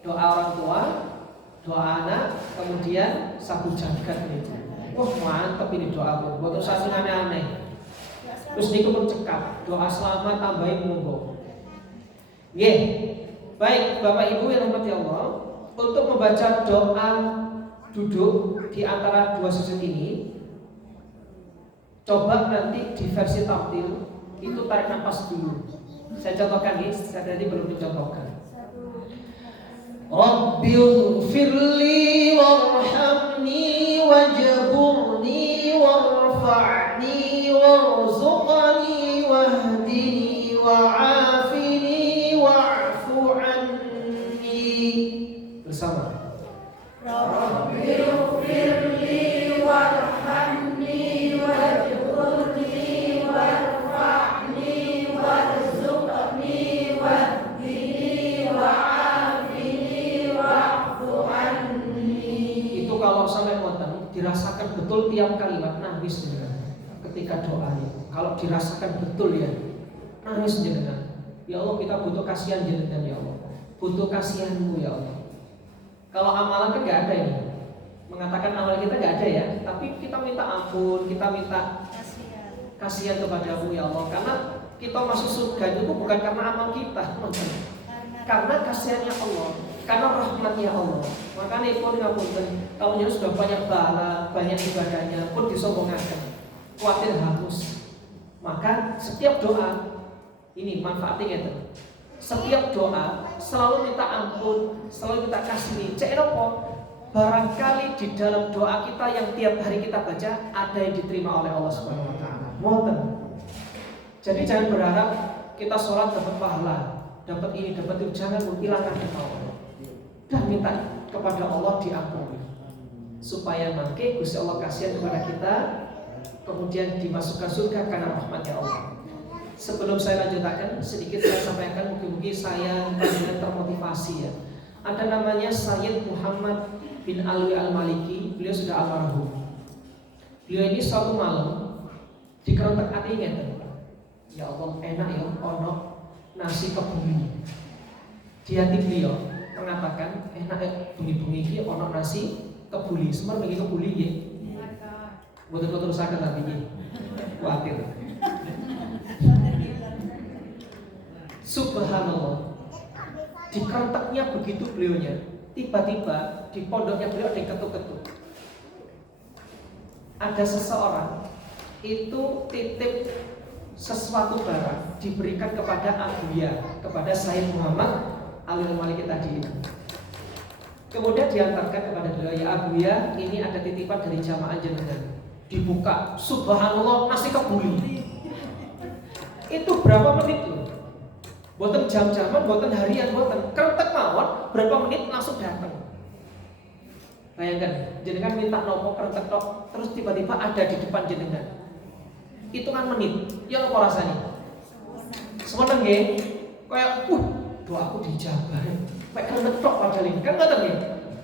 doa orang tua, doa anak, kemudian sabu jagat ini. Wah, mantep ini doa pun. Buat usah sing aneh-aneh. Terus niku pun cekap, doa selamat tambahin monggo. Nggih. Baik, Bapak Ibu yang rahmati Allah, untuk membaca doa duduk di antara dua sujud ini, coba nanti di versi tampil itu tarik nafas dulu. Saya contohkan nih, saya tadi belum dicontohkan. Rabbighfirli warhamni wajburni warfa'ni warzuqni wahdini wa'afini wa'fu anni. Bersama. Rabbighfirli warhamni wajburni warfa'ni warzuqni wahdini wa'afini wa'fu anni. Itu kalau sampai ngoten dirasakan betul tiap kalimat nangis jenengan ketika doa itu. Kalau dirasakan betul ya nangis jenengan. Ya Allah, kita butuh kasihan jenengan ya Allah. Butuh kasihanmu ya Allah. Kalau amalan kan nggak ada ini, mengatakan amal kita nggak ada ya, tapi kita minta ampun, kita minta kasihan kepadamu ya Allah, karena kita masuk surga itu bukan karena amal kita, karena kasihannya Allah, karena rahmatnya Allah. Makanya pun ngapunten, kamunya sudah banyak bala, banyak ibadahnya, pun disombongkan, khawatir hangus. Maka setiap doa ini manfaatnya itu. Setiap doa selalu minta ampun, selalu minta kasih. Cek apa? Barangkali di dalam doa kita yang tiap hari kita baca ada yang diterima oleh Allah Subhanahu wa taala. Ngoten. Jadi jangan berharap kita sholat dapat pahala, dapat ini, dapat itu. Jangan hilangkan doa Allah. Dan minta kepada Allah diampuni. Supaya nanti Gusti Allah kasihan kepada kita, kemudian dimasukkan surga karena rahmatnya Allah. Sebelum saya lanjutkan, sedikit saya sampaikan, mungkin saya termotivasi ya. Ada namanya Sayyid Muhammad bin Alwi Al-Maliki, beliau sudah almarhum. Beliau ini suatu malam dikerentek hatinya, ya Allah enak ya, ono nasi kebuli. Di hati beliau mengatakan enak ya, bunyi-bunyi ini ono nasi kebuli. Semua bagi kebuli ya. Betul-betul terusakan nanti ya. Khawatir. Subhanallah, dikerenteknya begitu beliaunya. Tiba-tiba di pondoknya beliau ada yang ketuk-ketuk. Ada seseorang itu titip sesuatu barang diberikan kepada Abuya, kepada Sayyid Muhammad Al-Maliki tadi itu. Kemudian diantarkan kepada beliau, ya Abuya, ini ada titipan dari jamaah jenengan. Dibuka, subhanallah, nasi kebuli. Itu berapa menit loh? Boten jam-jaman, boten harian, boten kerentek mawon, berapa menit langsung datang. Bayangkan, jenengan minta nopo kerentek tok, terus tiba-tiba ada di depan jenengan. Hitungan menit, ya apa rasanya? Semoga nggih, kayak doaku dijabah. Kayak kerentek tok padahal ini, kan ngoten nggih.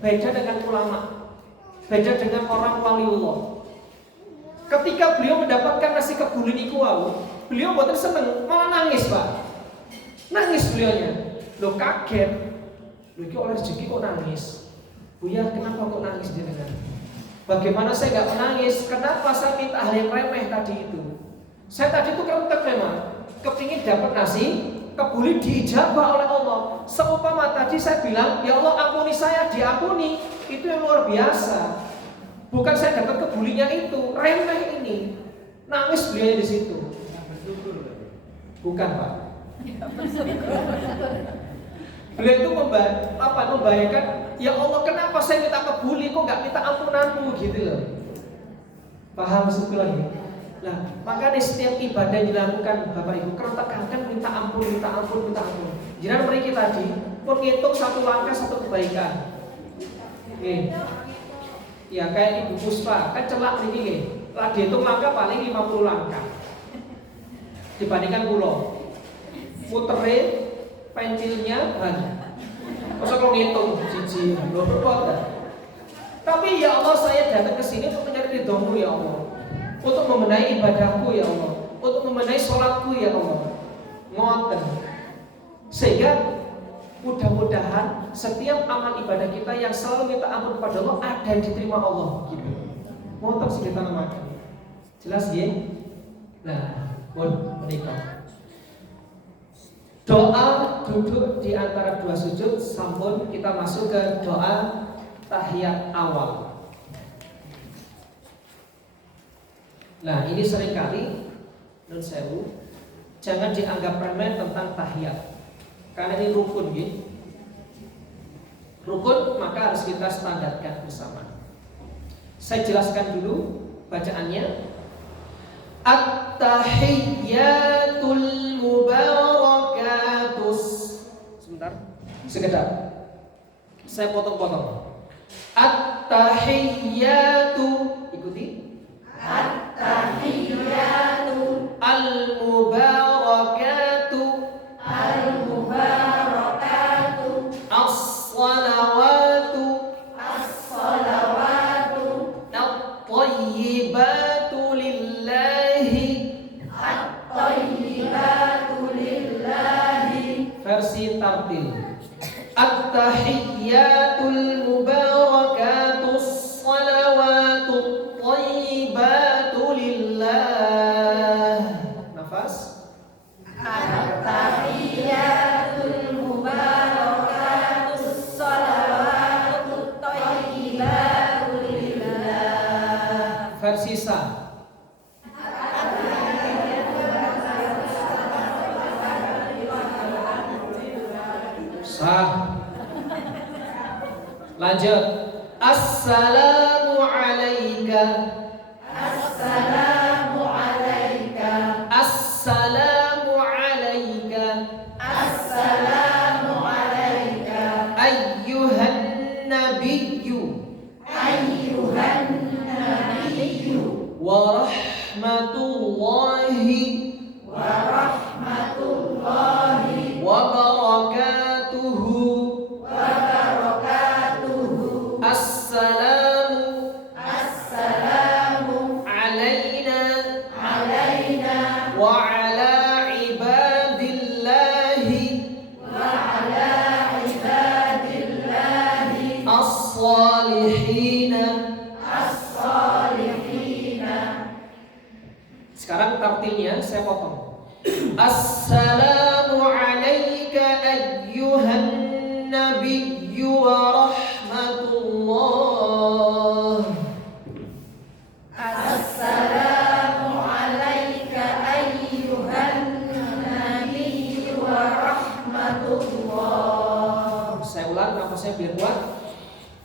Beda dengan ulama, beda dengan orang waliullah. Ketika beliau mendapatkan nasi kebuli niku wau, beliau boten seneng, malah nangis, Pak. Nangis beliaunya, lo kaget, lo iki oleh rezeki kok nangis? Buya, kenapa kok nangis jenengan? Bagaimana saya nggak menangis? Kenapa saya minta hal yang remeh tadi itu? Saya tadi itu kerentek memang, kepingin dapat nasi kebuli diijabah oleh Allah. Seumpama tadi saya bilang, ya Allah ampuni saya, diampuni. Itu yang luar biasa. Bukan saya dapat kebulinya itu, remeh ini. Nangis beliau di situ. Bukan, Pak. Beliau itu membayangkan, ya Allah kenapa saya minta kebuli kok nggak minta ampunanmu gitu loh. Paham syukur lagi. Nah, maka di setiap ibadah yang dilakukan Bapak Ibu kerentakan minta ampun, minta ampun, minta ampun. Jangan mereka tadi menghitung satu langkah satu kebaikan. Oke. Ya kayak Ibu Puspa, kan celak ini lah dihitung langkah paling 50 langkah dibandingkan pulau. Muterin pensilnya banyak. Masa kalau ngitung cici loh. Tapi ya Allah, saya datang ke sini untuk mencari ridho-Mu ya Allah, untuk membenahi ibadahku ya Allah, untuk membenahi sholatku ya Allah. Ngoten. Sehingga mudah-mudahan setiap amal ibadah kita yang selalu minta ampun kepada Allah ada yang diterima Allah gitu. Ngoten sih kita namakan. Jelas ya? Nah, menikah. Doa duduk di antara dua sujud, sampun kita masuk ke doa tahiyat awal. Nah, ini seringkali nun sewu jangan dianggap remeh tentang tahiyat. Karena ini rukun gitu. Rukun maka harus kita standarkan bersama. Saya jelaskan dulu bacaannya. At-tahiyyatul mubarakatus. Sebentar. Sekedar. Saya potong-potong. At-tahiyyatu, ikuti. At-tahiyyatu al-mubarakatu as-salawatu at-tayyibatu lillahi. Versi tartil. At-tahiyyatul mubarakatus salawatut thayyibatu lillah. Nafas. At-tahiyyatul mubarakatus salawatut thayyibatu lillah. Versi sa. Sah. Lanjut. Assalamu alayka. Assalamu alayka. Assalamu alayka. Assalamu alayka. Ayyuhan nabiyyu. Ayyuhan nabiyyu. Wa rahmatullahi. Wa rahmatullahi. Wa barakatuhu. Wa barakatuhu. Assalamu alayna. Alayna. Wa ala ibadillahi. Wa ala ibadillahi. As-salihina. As-salihina. Sekarang tartilnya saya potong. Assalamu alayka ayyuhan nabiyyu wa rahmatullah. Assalamu alayka ayyuhan nabiyyu wa rahmatullah. Saya ulang nafasnya biar kuat.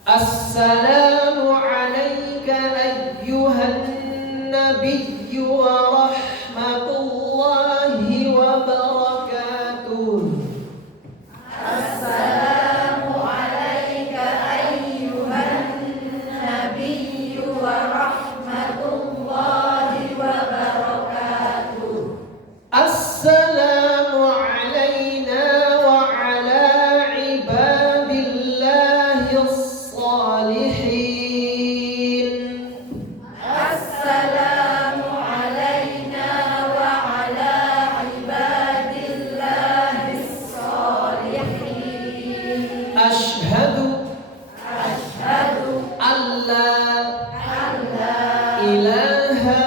Assalamu alayka ayyuhan nabiyyu wa rahmatullahi wa barakatuh. Assalamu alayka ayyuhan nabiyyu wa rahmatullahi wa barakatuh. Assalamu alayna wa ala ibadillahi as-salihin. Assalamu alayna wa ala ibadillahi as-salihin. Ashhadu Ashhadu alla an la ilaha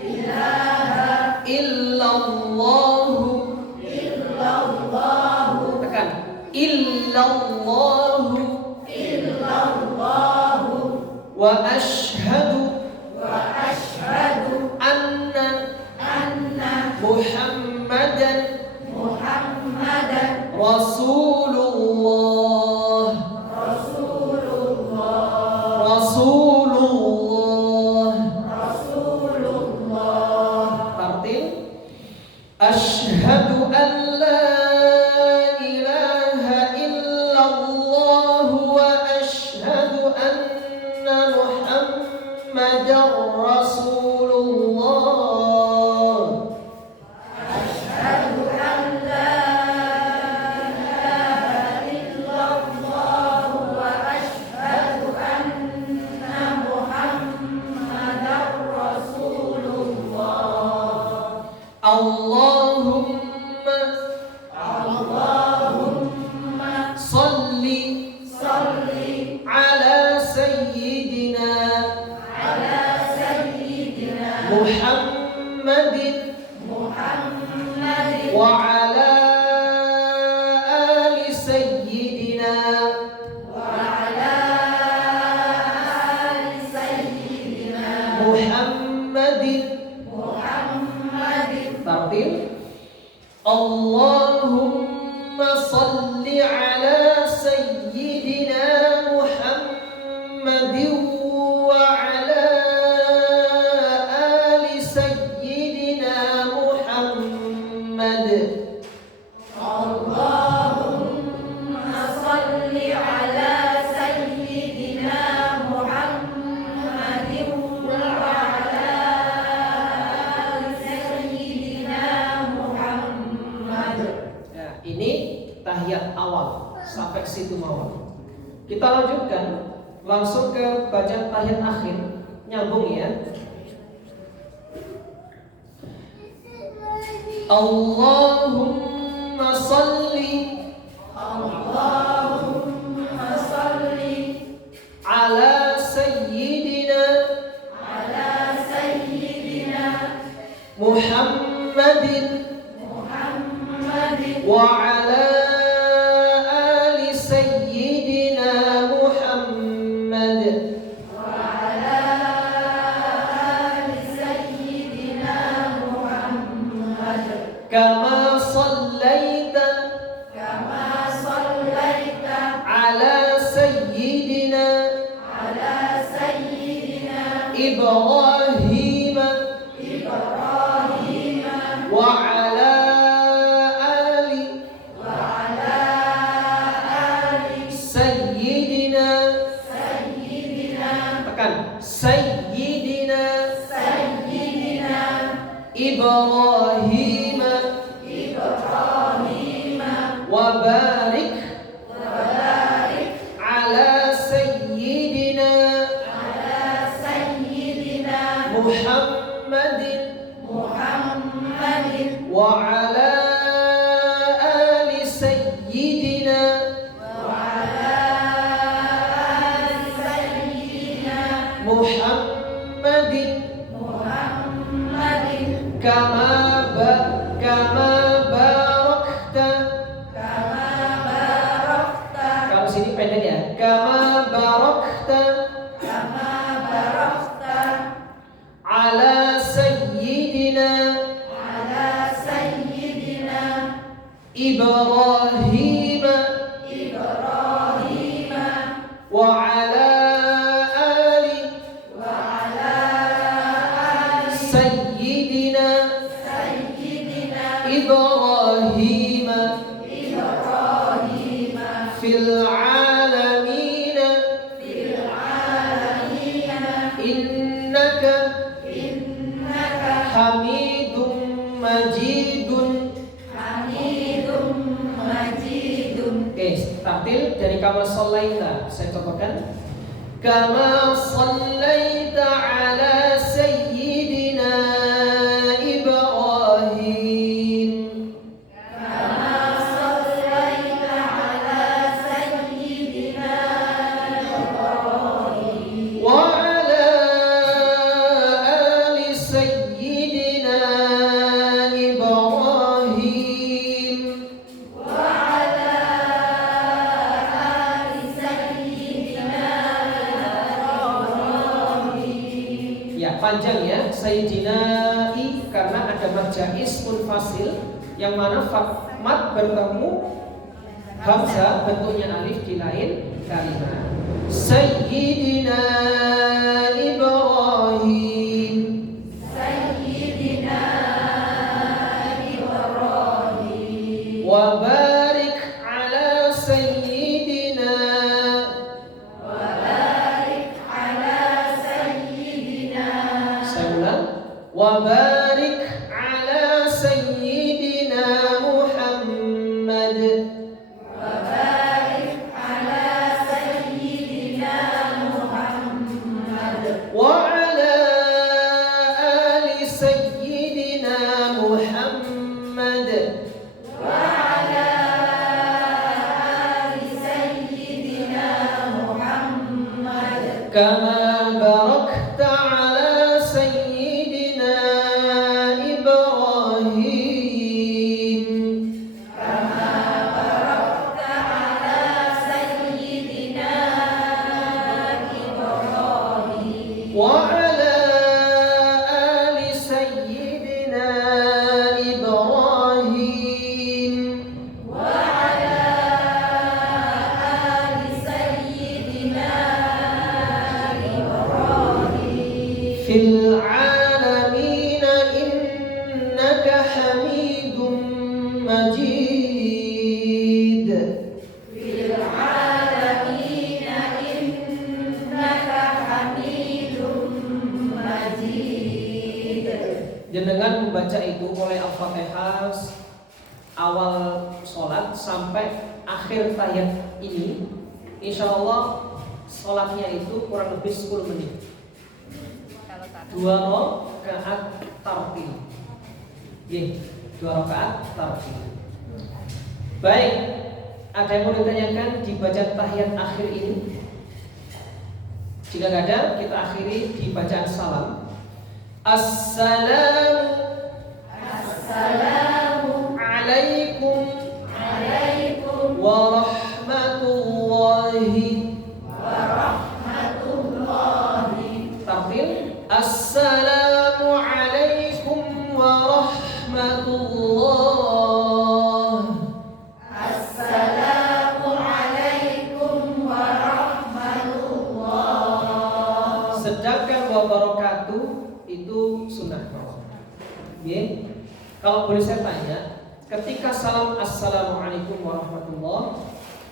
ilaha illallah. illallah Tekan. Illallah. illallah Wa ashhadu wa ashhadu anna anna Muhammadan Muhammadan Rasulullah. Rasulullah. Rasulullah. Rasulullah. Tartil. Ashhadu an la ilaha illallah wa ashhadu anna Muhammadan sayyidina Muhammadin wa ala ali sayyidina Muhammadin. Tartil. Allahumma salli ala sayyidina Muhammadin wa ala ali sayyidina Muhammad. Allahumma salli ala sayyidina Muhammadin wa ala ali sayyidina Muhammad. Ya, ini tahiyat awal sampai situ mawar. Kita lanjutkan langsung ke bacaan tahiyat akhir, nyambung ya. Allahumma salli ala sayyidina Muhammadin wa ala ali sayyidina Muhammad kama sallaita ala sayyidina Ibrahim wa ala ali sayyidina tekan sayyidina Ibrahim wa barik ala sayyidina Muhammadin wa ala ali sayyidina Muhammadin kama barakta. Kalau sini pendek ya. Kama barakta ala sayyidina Ibrahim wa ala ali sayyidina Ibrahim fil alamin innaka hamidum majidun. Oke, taktil dari kama sallaita. Saya contohkan. Kama sallaita ala sayyidina Ibrahim wa ala ali sayyidina Ibrahim. Ya, panjang ya, sayyidina I karena ada majais munfasil yang mana mat bertemu hamzah bentuknya alif di lain kalimat. Sayyidina Ibrahim wa barik ala sayyidina saya ulang wa barik ala sayyidina Muhammad wa ala ali sayyidina Muhammad كما باركت على سيدنا إبراهيم وعلى آل سيدنا إبراهيم في العالمين إنك حميد مجيد Jenengan membaca itu mulai Al-Fatihah awal sholat sampai akhir tahiyat ini, insya Allah sholatnya itu kurang lebih 10 menit. 2 rakaat tartil. Nggih, 2 rakaat tartil. Baik, ada yang mau ditanyakan di bacaan tahiyat akhir ini? Jika nggak ada, kita akhiri di bacaan salam. Assalamu alaikum warahmatullahi tartil. Assalamu alaikum warahmatullahi. Sedangkan wabarakatuh itu sunnah. Oke. Kalau boleh saya tanya, ketika salam assalamualaikum warahmatullahi,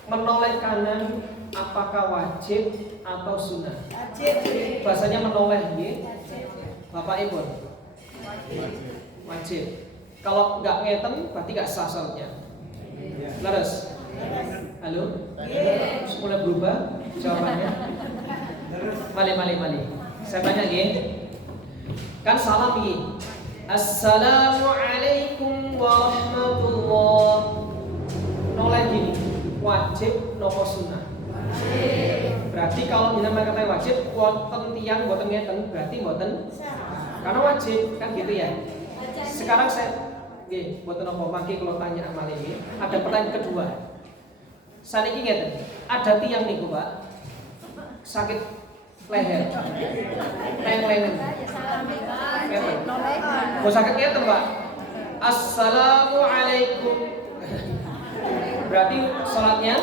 menoleh kanan apakah wajib atau sunnah? Bahasanya menoleh, nggih. Bapak Ibu. Wajib. Kalau nggak ngeten berarti nggak sah salatnya. Laras. Halo? Mulai berubah jawabannya. Mali. Saya tanya nggih. Kan salam nggih. Assalamualaikum warahmatullahi. Noleh gini. Wajib nopo sunnah? Berarti kalau jenengan kata wajib, wonten tiyang boten ngeten, berarti boten. Karena wajib kan gitu ya. Sekarang saya nggih boten apa mangke kalau tanya amal ini, ada pertanyaan kedua. Saniki ngeten, ada tiyang niku, Pak. Sakit leher. Lengen. Ngeten. Kok sakit ngeten, Pak? Assalamualaikum. Berarti salatnya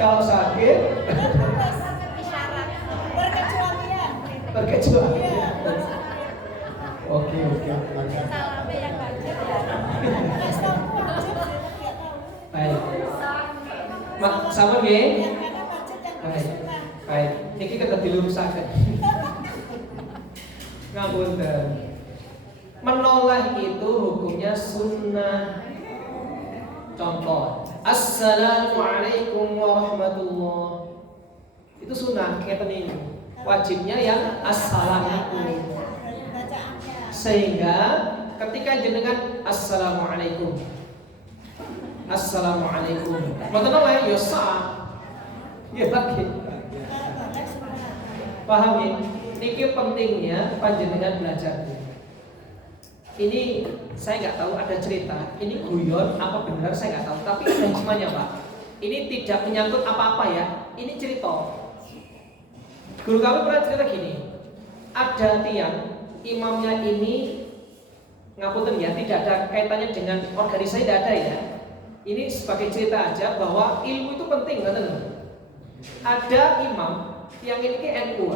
kalau sakit berkecualian. Oke. Baik. Sama nggih? Baik. Iki kita dilurusaken. Ngapunten. Menoleh itu hukumnya sunnah. Contoh, assalamualaikum warahmatullahi. Itu sunnah, ngeten ini. Wajibnya yang assalamualaikum. Sehingga ketika jenengan assalamualaikum, mboten oleh ya sah. Ya lagi. Paham ya? Niki pentingnya panjenengan belajar. Ini saya nggak tahu, ada cerita. Ini guyon apa benar saya nggak tahu. Tapi ada hikmahnya, Pak. Ini tidak menyangkut apa-apa ya. Ini cerita. Guru kami pernah cerita gini. Ada tiang, imamnya ini ngapunten ya, tidak ada kaitannya dengan organisasi, tidak ada ya. Ini sebagai cerita aja bahwa ilmu itu penting, kan? Ada imam yang ini NU,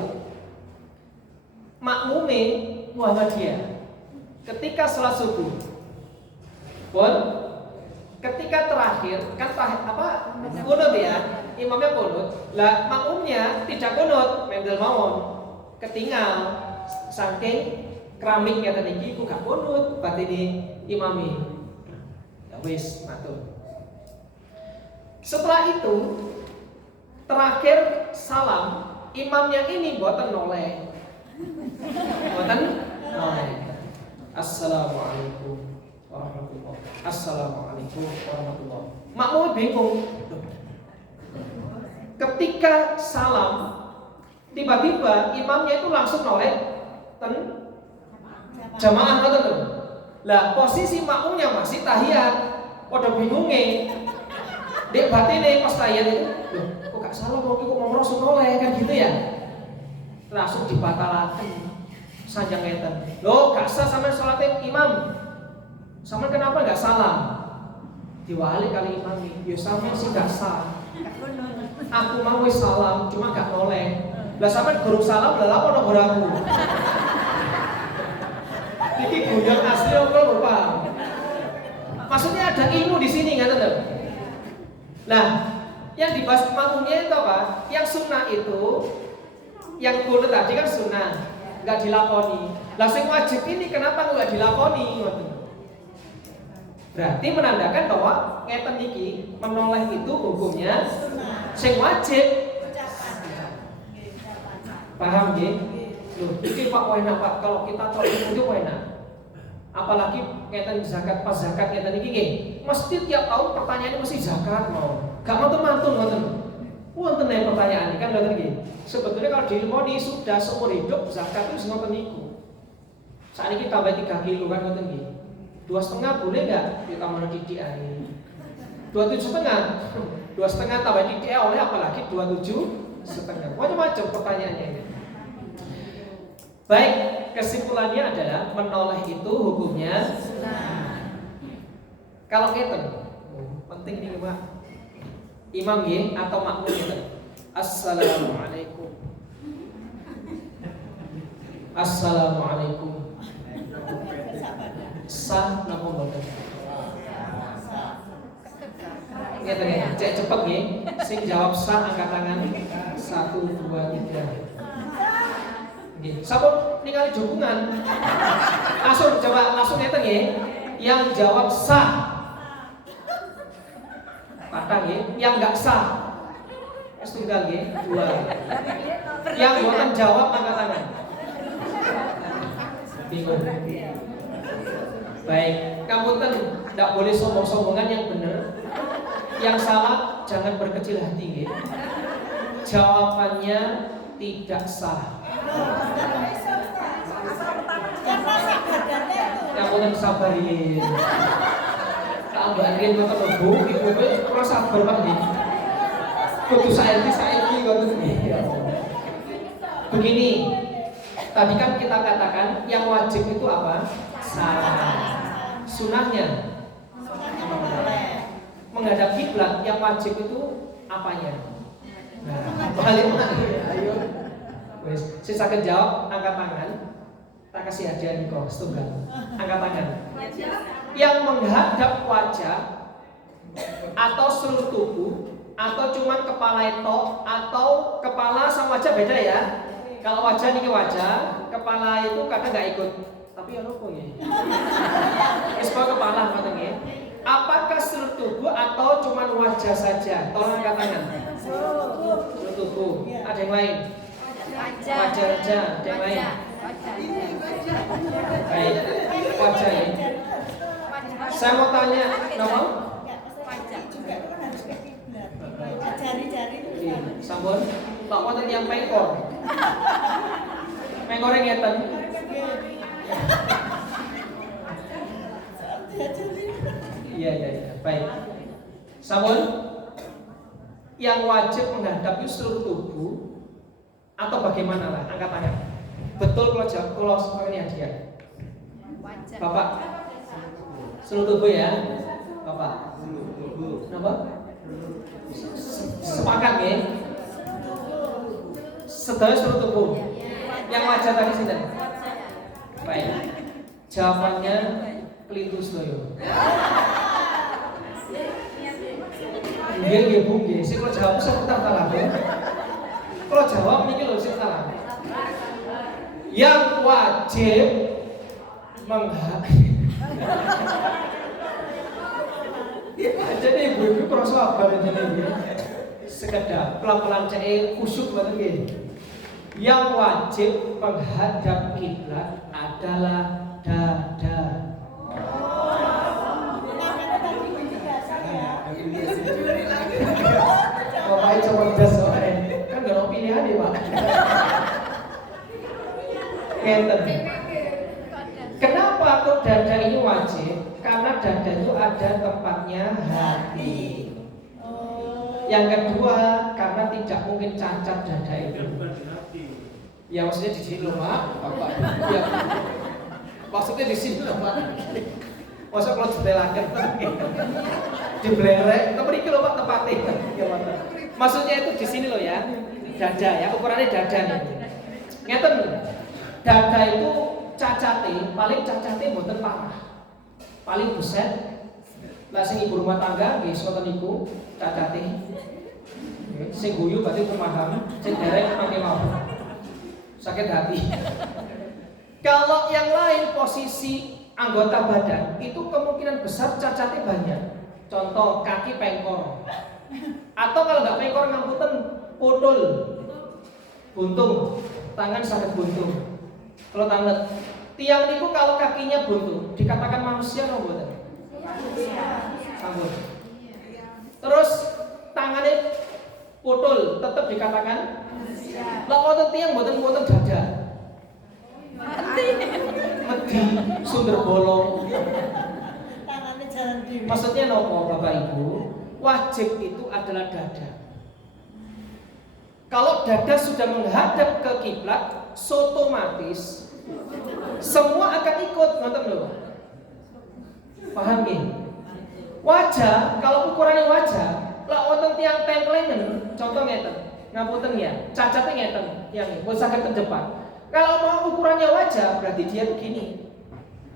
makmume Muhammadiyah. Ketika sholat subuh, ketika terakhir kan kunut ya, imamnya kunut, lah makmumnya tidak kunut, mendel mawon, ketinggal, saking keramiknya tadi ku gak kunut, berarti ini imami, ya wis matur. Setelah itu terakhir salam, imamnya ini boten noleh. Assalamualaikum warahmatullahi wabarakatuh. Assalamualaikum warahmatullahi wabarakatuh. Makmum bingung. Ketika salam, tiba-tiba imamnya itu langsung noleh jamaah ngoten. Lah posisi makmumnya masih tahiyat. Padha bingunge. Dek batine pas tahiyat itu, loh, kok gak salam kok mau langsung noleh kan gitu ya. Langsung dibatalaken. Sanjang ngeten. Loh, gak sah sampean salate imam. Sampean kenapa gak salam? Diwali kali imam iki. Ya sampean sih gak sah. Aku mau wis salam, cuma gak noleh. Lah sampean guru salam lha apa nomor aku? Iki guyon asli apa lupa? Maksudnya ada ilmu di sini kan tetep. Nah, yang dibahas makmumnya itu apa? Yang sunnah itu, yang kunut tadi kan sunnah, nggak dilakoni. Lah sing wajib ini kenapa nggak dilakoni? Berarti menandakan bahwa ngeten iki menoleh itu hukumnya sing wajib. Paham nggih? Loh, iki Pak enak Pak, kalau kita tahu itu enak. Apalagi ngeten zakat, pas zakat ngeten iki nggih. Mesti tiap tahun pertanyaannya mesti zakat mau. Gak mantun-mantun ngoten. Wonten nek pertanyaan kan ngoten iki. Sebetulnya kalau dilakoni sudah seumur hidup zakat itu ngoten niku. Saat ini tambah 3 kilo kan ngoten iki. 2,5 boleh enggak? Kita mau didik ae. 27,5. 2,5 tambah didik oleh apalagi 27,5. Macam-macam pertanyaannya ini. Baik, kesimpulannya adalah menoleh itu hukumnya kalau ngeten. Penting nih Pak. Imam nggih atau makmum ngeten. Assalamualaikum. Assalamualaikum. Sah napa mboten? Ngeten ya, cek cepet nggih. Sing jawab sah angkat tangan. 1 2 3. Sampun ningali dukungan. Langsung coba langsung ngeten nggih. Yang jawab sah. Patah nggih, yang enggak sah. Setunggal nggih, 2. Yang mboten jawab angkat tangan. Bingung. Baik, kamu tidak boleh sombong-sombongan yang benar. Yang salah jangan berkecil hati nggih. Jawabannya tidak sah. Yang boleh sabarin. Tambahin kok tebu, ibu ora sabar Pak nggih. Kudu saiki ngoten nggih. Begini, tadi kan kita katakan yang wajib itu apa? Salam. Sunahnya menghadap kiblat, yang wajib itu apanya? Nah, balik mana? Ayo. Wes, sing saged jawab angkat tangan. Tak kasih hadiah nih kok, setunggal. Angkat tangan. Yang menghadap wajah atau seluruh tubuh atau cuman kepala itu atau kepala sama wajah beda ya. Kalau wajah ini wajah, kepala itu kadang nggak ikut. Tapi ya nopo ya. Espa kepala katanya. Apakah seluruh tubuh atau cuman wajah saja? Tolong angkat tangan. Seluruh tubuh. Ada yang lain? Wajah aja. Ada yang lain? Baik, wajah ya. Saya mau tanya, nama? Jari-jari. Sampun, tak wonten yang pengkor. Pengkore ngeten. Iya. Baik. Sampun, yang wajib menghadapi seluruh tubuh atau bagaimana lah? Angkat tangan. Betul kalau jawab kalau semuanya hadiah. Bapak, seluruh tubuh ya, Bapak. Kenapa? Sepakat ya? Sedaya seluruh tubuh. Yang wajah tadi sini. Baik. Jawabannya kelintu sedoyo. Nggih Bu nggih. Sing kalau jawab sebentar salah. Kalau jawab niki lho sing salah. Yang wajib jadi ibu-ibu kerasa apa ini? Sekedar pelan-pelan cek khusyuk banget nggih. Yang wajib menghadap kiblat adalah dada. Bapaknya cerdas soalnya. Kan gak ada pilihan ya Pak. Ngeten. Kenapa kok dada ini wajib? Karena dada itu ada tempatnya hati. Yang kedua, karena tidak mungkin cacat dada itu. Ya maksudnya di sini loh Pak, Bapak. Ya. Maksudnya di sini loh Pak. Masa kalau ditelakan di belerek, tapi ini loh Pak tepatnya. Ya, maksudnya itu di sini loh ya, dada ya, ukurannya dada nih. Ngeten, dada itu cacate, paling cacate mboten parah. Paling buset. Lah sing ibu rumah tangga nggih wonten niku cacate. Sing guyu berarti pemaham, sing derek mangke mawon. Sakit hati. Kalau yang lain posisi anggota badan itu kemungkinan besar cacatnya banyak. Contoh kaki pengkor. Atau kalau nggak pengkor ngapunten putul, buntung, tangan sakit buntung. Kalau tangan tiang niku kalau kakinya buntung dikatakan manusia atau buatan? Sambut. Terus tangannya putul tetap dikatakan manusia. Lah wonten tiang mboten dada. Mati sumber bolong. Tangannya jalan dhewe. Maksudnya nopo Bapak Ibu? Wajib itu adalah dada. Kalau dada sudah menghadap ke kiblat, otomatis semua akan ikut, nonton lho. Paham nggih? Wajah, kalau ukurannya wajah, lah wonten tiang tengklengen, contoh ngeten. Ngapunten ya, cacatnya ngeten, yang pun saged ke depan. Kalau mau ukurannya wajah, berarti dia begini.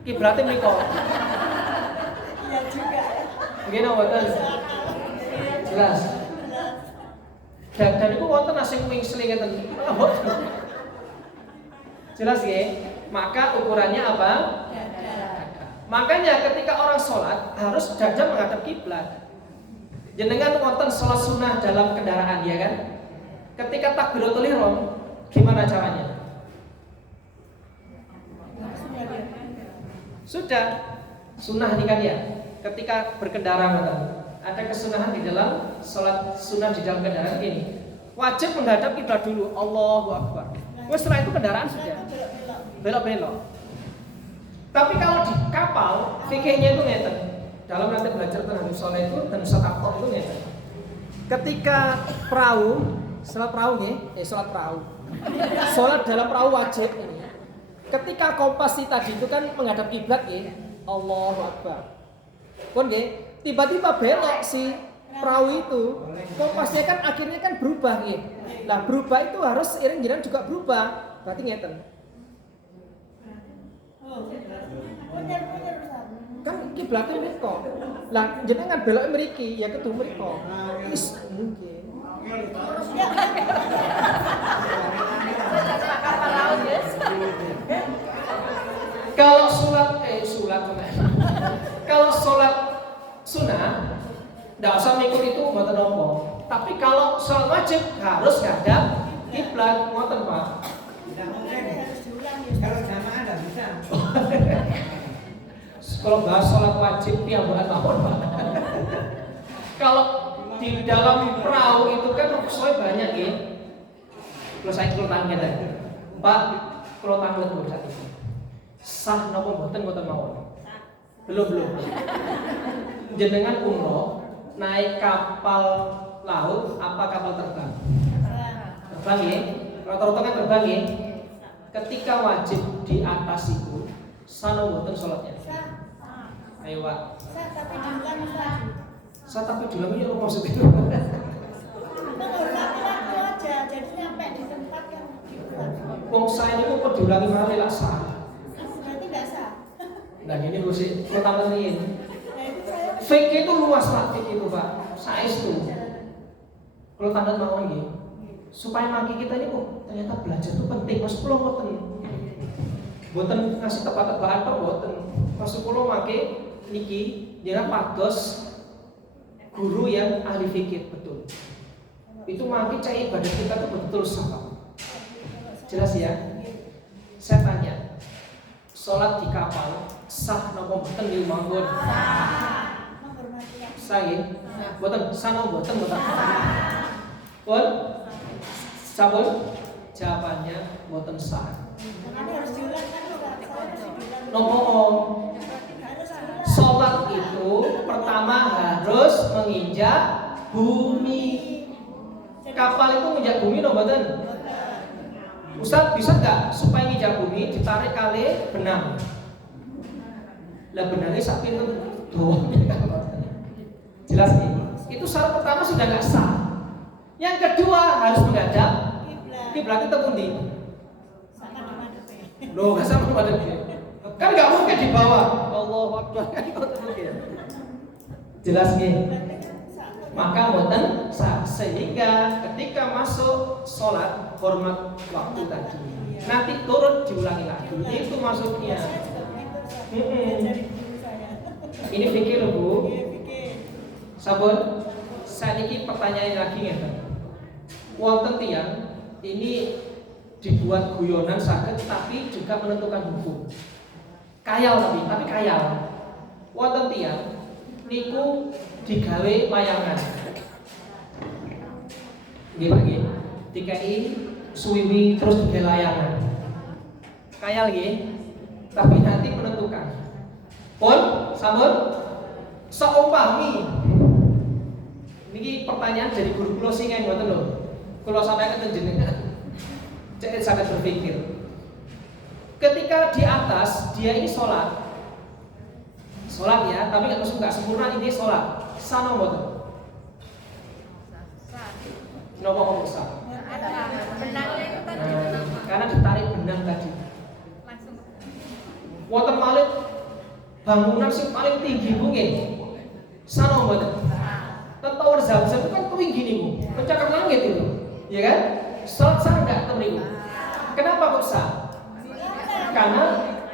Kiblatnya mriko. Iya juga ya. Nggih napa mboten? Jelas. Dan itu wonten asing wingsling ngeten. Jelas nggih? Maka ukurannya apa? Makanya ketika orang sholat harus dada menghadap kiblat. Jenengan wonten sholat sunnah dalam kendaraan ya kan? Ketika takbiratul ihram gimana caranya? Sudah sunnah nih kan ya. Ketika berkendara ada kesunahan di dalam sholat sunnah di dalam kendaraan ini. Wajib menghadap kiblat dulu. Allahu Akbar. Setelah itu kendaraan sudah belok-belok. Tapi kalau di kapal, fikihnya itu ngeten. Dalam nanti belajar tentang sholat itu dan sholat itu ngeten. Ketika perahu, sholat perahu nih, sholat perahu. Sholat dalam perahu wajib ini. Ketika kompasi tadi itu kan menghadap kiblat ya, Allahu Akbar. Pun ya, tiba-tiba belok si perahu itu, kompasnya kan akhirnya kan berubah ya. Nah berubah itu harus seiring jalan juga berubah. Berarti ngeten. Kan kiblatnya mriko. Lah jenengan belok mriki ya kudu mriko. Wis mungkin. Kalau kalau sholat sunnah tidak usah mengikut itu mboten nopo. Tapi kalau sholat wajib harus ngadap kiblat, ngoten Pak. Kalau jamaah enggak bisa. Kalau bahas sholat wajib piyambakan mawon Pak. Kalau di dalam perahu itu kan soalnya banyak ya. Kalau saya tangan kita, Pak, kalau tangan itu saat ini sah nopo mboten mawon. Belum. Jenengan umroh naik kapal laut apa kapal terbang? Terbang ya. Rata-rata kan terbang ya. Ketika wajib di atas itu sah mboten sholatnya. Ayo Pak. Sah tapi diulang ya maksudnya. Menghormati waktu aja, jadi nyampe di tempat yang Wong saya ini kok diulangi malah lek sah. berarti nggak sah. Nah gini Bu sih, pertama ini. Nah itu saya Fake itu luas Pak, fake itu Pak. Saya itu. Kalau tanda mau ini, supaya maki kita ini kok ternyata belajar itu penting. Mas pulau boten, boten ngasih tepat-tepat atau boten. Mas pulau maki niki, jangan pados guru yang ahli fikih betul. Itu maki cai ibadah kita tuh betul sah. Jelas ya? Saya tanya, sholat di kapal sah nopo boten di manggon? menghormati waktu. Saya, boten, sana boten. Pun, sabun, jawabannya boten sah. Makanya harus diulang kan Ustaz. Saya harus diulang. Nopo Harus diulang. sholat itu pertama harus menginjak bumi. Kapal itu menginjak bumi, no boten? Ustaz bisa nggak supaya nginjak bumi ditarik kali benang? Lah benangnya sapi itu tuh. Jelas nih. Itu syarat pertama sudah nggak sah. Yang kedua harus menghadap kiblat itu pundi. Sama dengan DP. Loh, nggak sama pada kan nggak mungkin di bawah. Allahu Akbar. Jelas nih. Maka boten sah. Sehingga ketika masuk sholat hormat waktu tadi. Nanti turun diulangi lagi. Itu maksudnya. Saya juga begitu Ustaz. Diajari guru saya. Ini fikir loh Bu. Iya, pikir. Sabun. Saat ini pertanyaan lagi ngeten. Wonten tiyang ini dibuat guyonan saged tapi juga menentukan hukum. Kayal tapi kayal. Wonten tiyang niku digawe layangan. Nggih Pak nggih. Dikai suwiwi terus digawe layangan. Kayal nggih. Tapi nanti menentukan. Pun sampun seumpami niki pertanyaan dari guru kula sing ngoten lho. Kula sampaikan teng jenengan. Cek sangat berpikir. Ketika di atas dia ini sholat ya, tapi nggak sempurna ini sholat. Sana mboten. Napa kok bisa? Benangnya itu tadi Karena ditarik benang tadi. langsung Wonten malih bangunan sing paling tinggi ku nggih. Sana mboten. Tower Zamzam itu kan tinggi niku, mencakup langit itu. Ya kan? Sholat sah enggak teng niku? Kenapa kok sah? Karena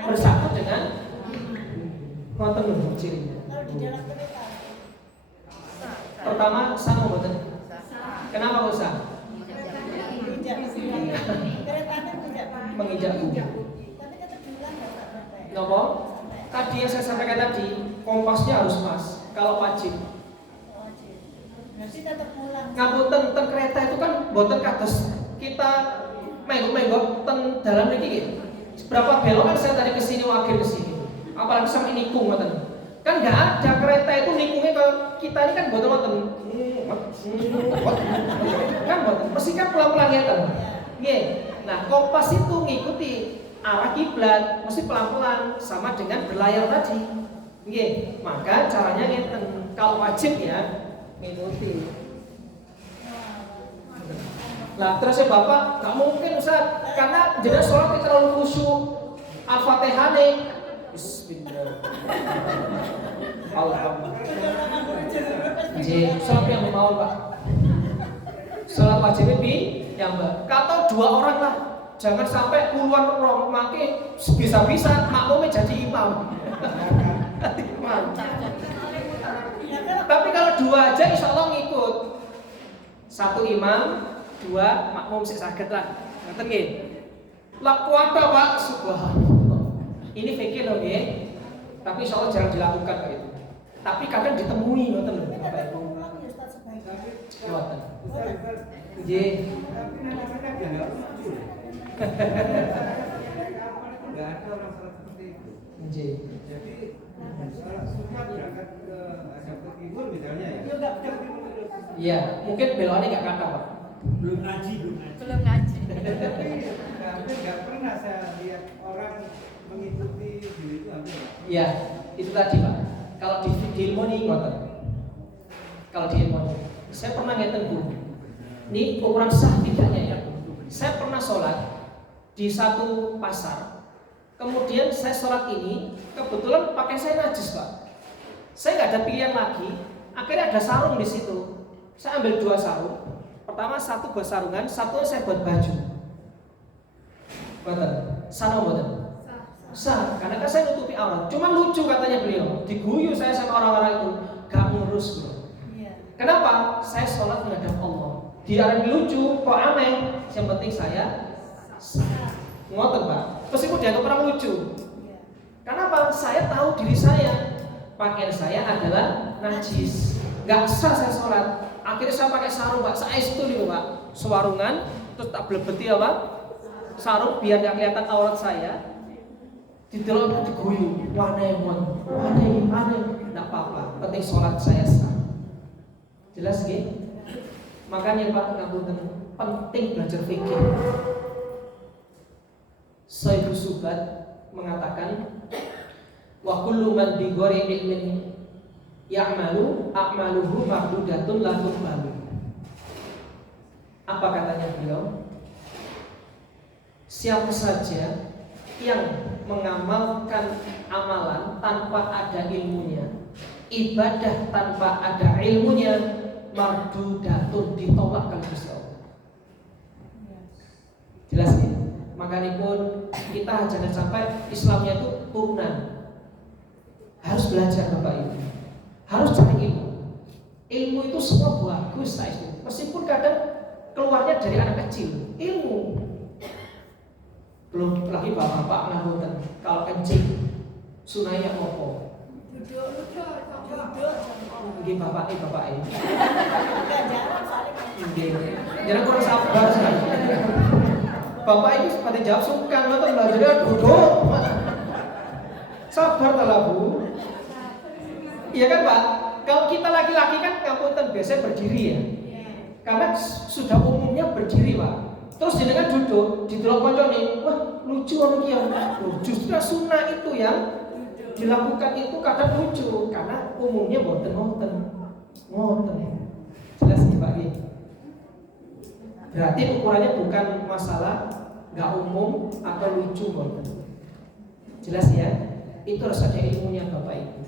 bersatu dengan wonten lho cirinya. Kalau di dalam kereta. Pertama sama mboten. Kenapa kok sah? Menginjak bumi. Keretanya menginjak bumi. Menginjak bumi. Tapi tetap diulang nggak Ustaz berapa ya? Napa? Tadi yang saya sampaikan tadi, kompasnya harus pas. Kalau wajib. Oh, Cik. Berarti tetap ulang. Ngapunten teng kereta itu kan mboten kados kita menggok-menggok teng dalam niki nggih. Berapa belokan saya tadi ke sini wakil ke sini. Apalagi sampai nikung ngoten. Kan enggak ada kereta itu nikungnya kalau kita ini kan mboten ngoten. Kan mboten. Mesti kan pelan-pelan ngeten. Nggih. Nah, kompas itu ngikuti arah kiblat, mesti pelan-pelan sama dengan berlayar tadi. Nggih. Maka caranya ngeten. Kalau wajib ya ngikuti. Lah terus ya Bapak, gak mungkin Ustaz, karena jenengan sholat kita terlalu khusyuk. Al-Fatihah nih. Bismillah. Alhamdulillah. Jadi sholat yang mau Pak. Sholat wajib yang Mbak. Kata 2 orang lah. Jangan sampai puluhan orang makin bisa-bisa makmumnya jadi imam. Tapi kalau 2 aja insya Allah ngikut. 1 imam, 2 makmum sik saged lah. Ngoten nggih. Lah kuwata Pak, subhanallah. Ini fikir loh nggih. Tapi insya Allah jarang dilakukan kayak itu. Tapi kadang ditemui ngoten lho Bapak Ibu. Ulang ya Ustaz sebaiknya. Ngoten. Nggih. Tapi namanya dia nggak lucu. Nggak ada orang sholat seperti itu. Nggih. Jadi sholat sunnah berangkat ke Azab ke Timur misalnya ya. Ya, nggak. Iya, mungkin belokannya enggak kata Pak. Belum ngaji. belum ngaji. Tapi hampir nggak pernah saya lihat orang mengikuti diri itu hampir. Iya, itu tadi Pak. Kalau di ilmu nih ngoten. Kalau di ilmu, saya pernah ngeten Bu. Ini ukuran sah tidaknya ya. Saya pernah sholat di satu pasar. Kemudian saya sholat ini kebetulan pakai saya najis Pak. Saya nggak ada pilihan lagi. Akhirnya ada sarung di situ. Saya ambil 2 sarung. Pertama 1 buat sarungan, 1 saya buat baju. Boten, sana boten. Sah, karena kan saya nutupi aurat. Cuma lucu katanya beliau, diguyu saya sama orang-orang itu, gak ngurus bro. Iya. Kenapa? Saya sholat menghadap Allah. Dia yang lucu, kok aneh. Yang penting saya sah. Ngoten Pak. Meskipun dia orang lucu. Iya. Kenapa? Saya tahu diri saya. Pakaian saya adalah najis. nggak sah saya sholat. Akhirnya saya pakai sarung Pak, saya itu nih Pak, sewarungan, terus tak belebeti apa? Sarung biar nggak kelihatan aurat saya. Didelok diguyu, aneh, nggak apa-apa, penting sholat saya sah. Jelas gitu? Makanya Pak, ngapunten, penting belajar fikih. Syaikhus Subat mengatakan, wa kullu man bi ghairi ilmin ya'malu a'maluhu mahdudatun la tuqbalu. Apa katanya beliau? Siapa saja yang mengamalkan amalan tanpa ada ilmunya, ibadah tanpa ada ilmunya, mardudatun, ditolak oleh Gusti Allah. Jelas ya? Makanya pun kita jangan sampai Islamnya itu turunan. Harus belajar Bapak Ibu, harus cari ilmu. Ilmu itu semua bagus, meskipun kadang keluarnya dari anak kecil. Ilmu belum lagi bapak-bapak ngapunten, kalau kencing sunahnya opo? Duduk. Nggih bapak ini. Enggak jarang soalnya. Nggih. Jangan kurang sabar sekali. Bapak itu pada jawab sungkan, nonton belajar duduk. Sabar lah Bu. Iya kan Pak? Kalau kita laki-laki kan ngapunten biasanya berdiri ya. Karena sudah umumnya berdiri Pak. Terus jenengan duduk, didelok kancane, wah lucu orang kia. Justru sunnah itu yang dilakukan itu kadang lucu karena umumnya ngoten. Jelas nih Pak ya. Berarti ukurannya bukan masalah nggak umum atau lucu ngoten. Jelas ya. Itu harus ada ilmunya Bapak Ibu.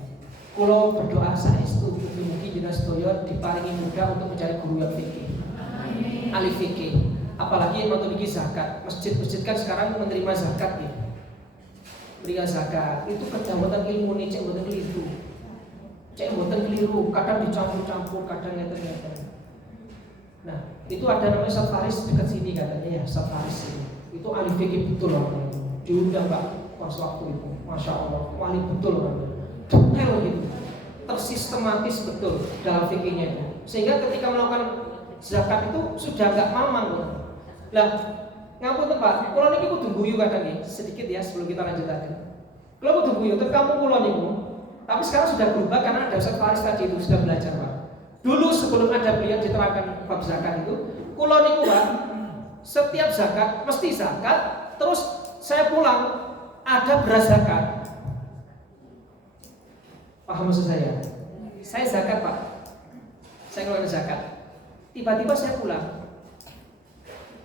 Kalau berdoa saestu mugi jenengan sedaya diparingi mudah untuk mencari guru yang fikih. Ahli fikih. Apalagi yang waktu zakat, masjid-masjid kan sekarang menerima zakat ya. Berikan zakat, itu kedaulatan ilmu nih, cek buatan keliru, kadang dicampur-campur, kadang ngeten-ngeten. Nah, itu ada namanya Ustaz Faris dekat sini katanya ya, Ustaz Faris itu ahli fikih betul orang itu. Diundang Pak pas waktu itu, masya Allah, ahli betul orang itu. Detail gitu, tersistematis betul dalam fikihnya itu. Sehingga ketika melakukan zakat itu sudah nggak mamang loh. Lah, ngapunten Pak, kula niki kudu guyu kadang nggih, sedikit ya sebelum kita lanjutaken. Kula kudu guyu teng kampung kula niku. Tapi sekarang sudah berubah karena ada Ustaz Faris tadi itu sudah belajar Pak. Dulu sebelum ada beliau diterangkan bab zakat itu, kula niku Pak, setiap zakat mesti zakat, terus saya pulang ada beras zakat. Paham maksud saya? Saya zakat Pak. Saya keluarkan zakat. Tiba-tiba saya pulang.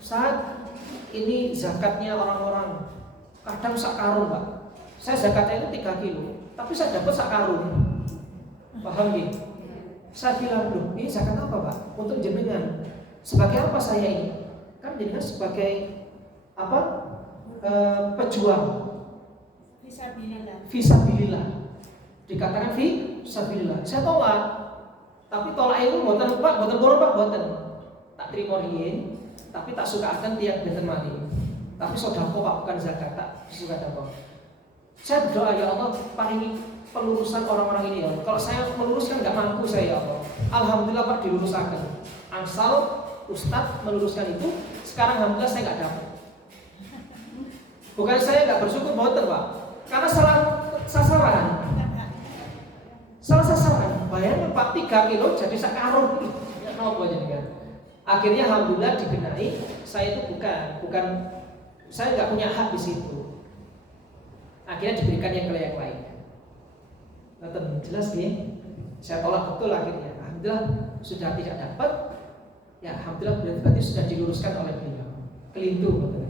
Saat ini zakatnya orang-orang kadang sak karung Pak. Saya zakatnya itu 3 kilo, tapi saya dapat sak karung. Paham gitu? Saya bilang, loh ini zakat apa Pak? Untuk jenengan. Sebagai apa saya ini? Kan jenengan sebagai apa? Pejuang. Fisabilillah. Dikatakan fisabilillah. Saya tolak. Tapi tolak itu boten Pak, boten borong Pak, boten. Tak terima riyen. Tapi tak suka akan tiap benten mali. Tapi sodako Pak, bukan zakat, tak suka dako. Saya berdoa ya Allah, paringi pelurusan orang-orang ini ya. Kalau saya meluruskan nggak mampu saya ya Allah. Alhamdulillah Pak diluruskan. Ansal Ustadz meluruskan itu. Sekarang alhamdulillah saya nggak dapat. Bukan saya nggak bersyukur boten Pak, karena salah sasaran. Bayangkan Pak 3 kilo jadi sakarung. Ya nopo jadi. Akhirnya alhamdulillah dibenahi, saya itu bukan saya nggak punya hak di situ. Akhirnya diberikan yang lain. Betul, jelas nih. Saya tolak betul akhirnya. Alhamdulillah sudah tidak dapat. Ya alhamdulillah berarti sudah diluruskan oleh beliau. Kelintu betul.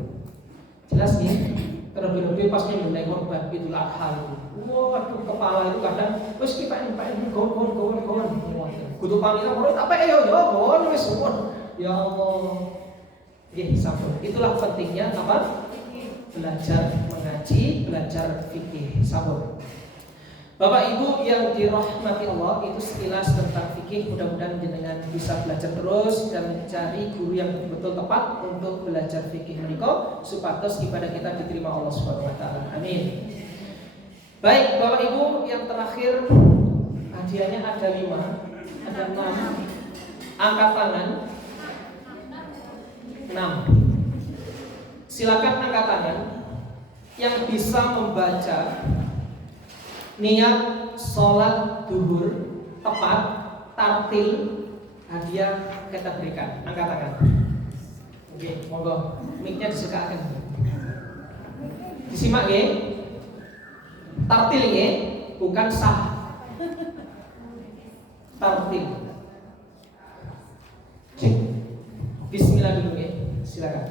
Jelas nih. Terlebih-lebih pasnya mengenai korban Idul Adha itu. Waduh kepala itu kadang wis ki Pak gon. Kudu pamit ora apa yo gon wis suwun. Ya Allah. Nggih sampun. Itulah pentingnya apa? Belajar mengaji, belajar fikih. Sampun. Bapak Ibu yang dirahmati Allah, itu sekilas tentang fikih. Mudah-mudahan jenengan bisa belajar terus dan mencari guru yang betul tepat untuk belajar fikih menika supados ibadah kita diterima Allah Subhanahu wa taala. Amin. Baik, Bapak Ibu, yang terakhir hadiahnya ada 5. Ada 6. Angkat tangan 6. Silakan angkat tangan yang bisa membaca niat sholat duhur tepat, tartil, hadiah kita berikan. Angkat tangan. Oke, monggo. Mic-nya disekakan. Disimak ya. Tartil ya, bukan sah. Tartil. Bismillah dulu ya. Silakan.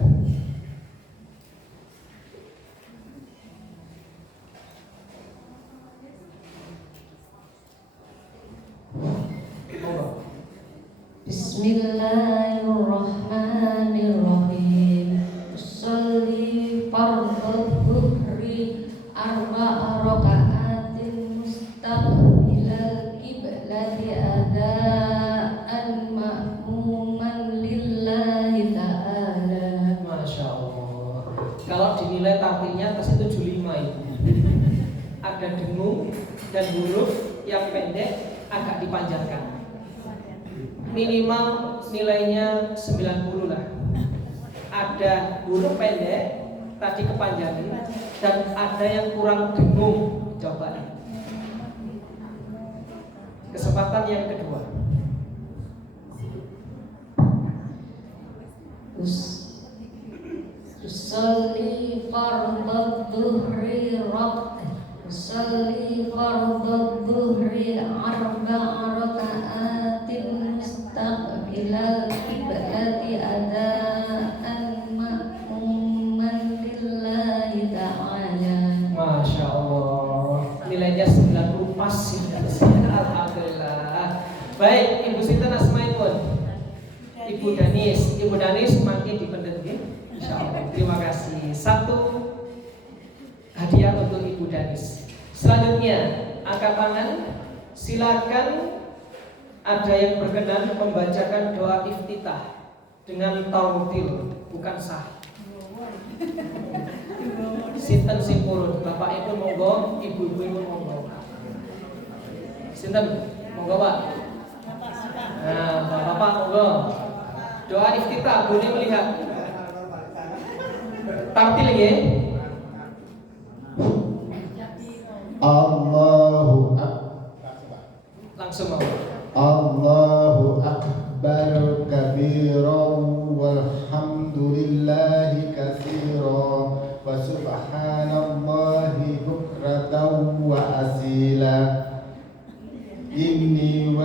Bismillahirrahmanirrahim. Sholli fardhu dhuhri arba'a raka'atin mustaqbilal qiblati adaan ma'muman lillahi ta'ala. Masya Allah. Kalau dinilai tartilnya atas itu 75 itu. Ada dengung dan huruf yang pendek agak dipanjangkan. Minimal nilainya 90 lah. Ada huruf pendek tadi kepanjangan dan ada yang kurang dengung. Coba nih. Kesempatan yang kedua. Usolli fardhu dhuhri Usolli fardhu dhuhri arba'a raka'atin mustaqbilal qiblati adaan ma'muman lillahi ta'ala. Masya Allah. Nilainya 90 pas. Alhamdulillah. Baik, Ibu Sinten asmaipun? Ibu Danis. Ibu Danis makin dipendhet nggih. Insyaallah. Terima kasih. 1 hadiah untuk Ibu Danis. Selanjutnya, angkat tangan. Silakan ada yang berkenan membacakan doa iftitah dengan tartil, bukan sah. Sinten sing purun, Bapak Ibu monggo, Ibu Ibu monggo. Sinten monggo Pak. Nah, Bapak monggo. Doa iftitah boleh melihat. Tartil ya. Allahu Akbar. Langsung mau. Allahu Akbar kabiran walhamdulillahi katsiran wa subhanallahi bukratan wa asila. Inni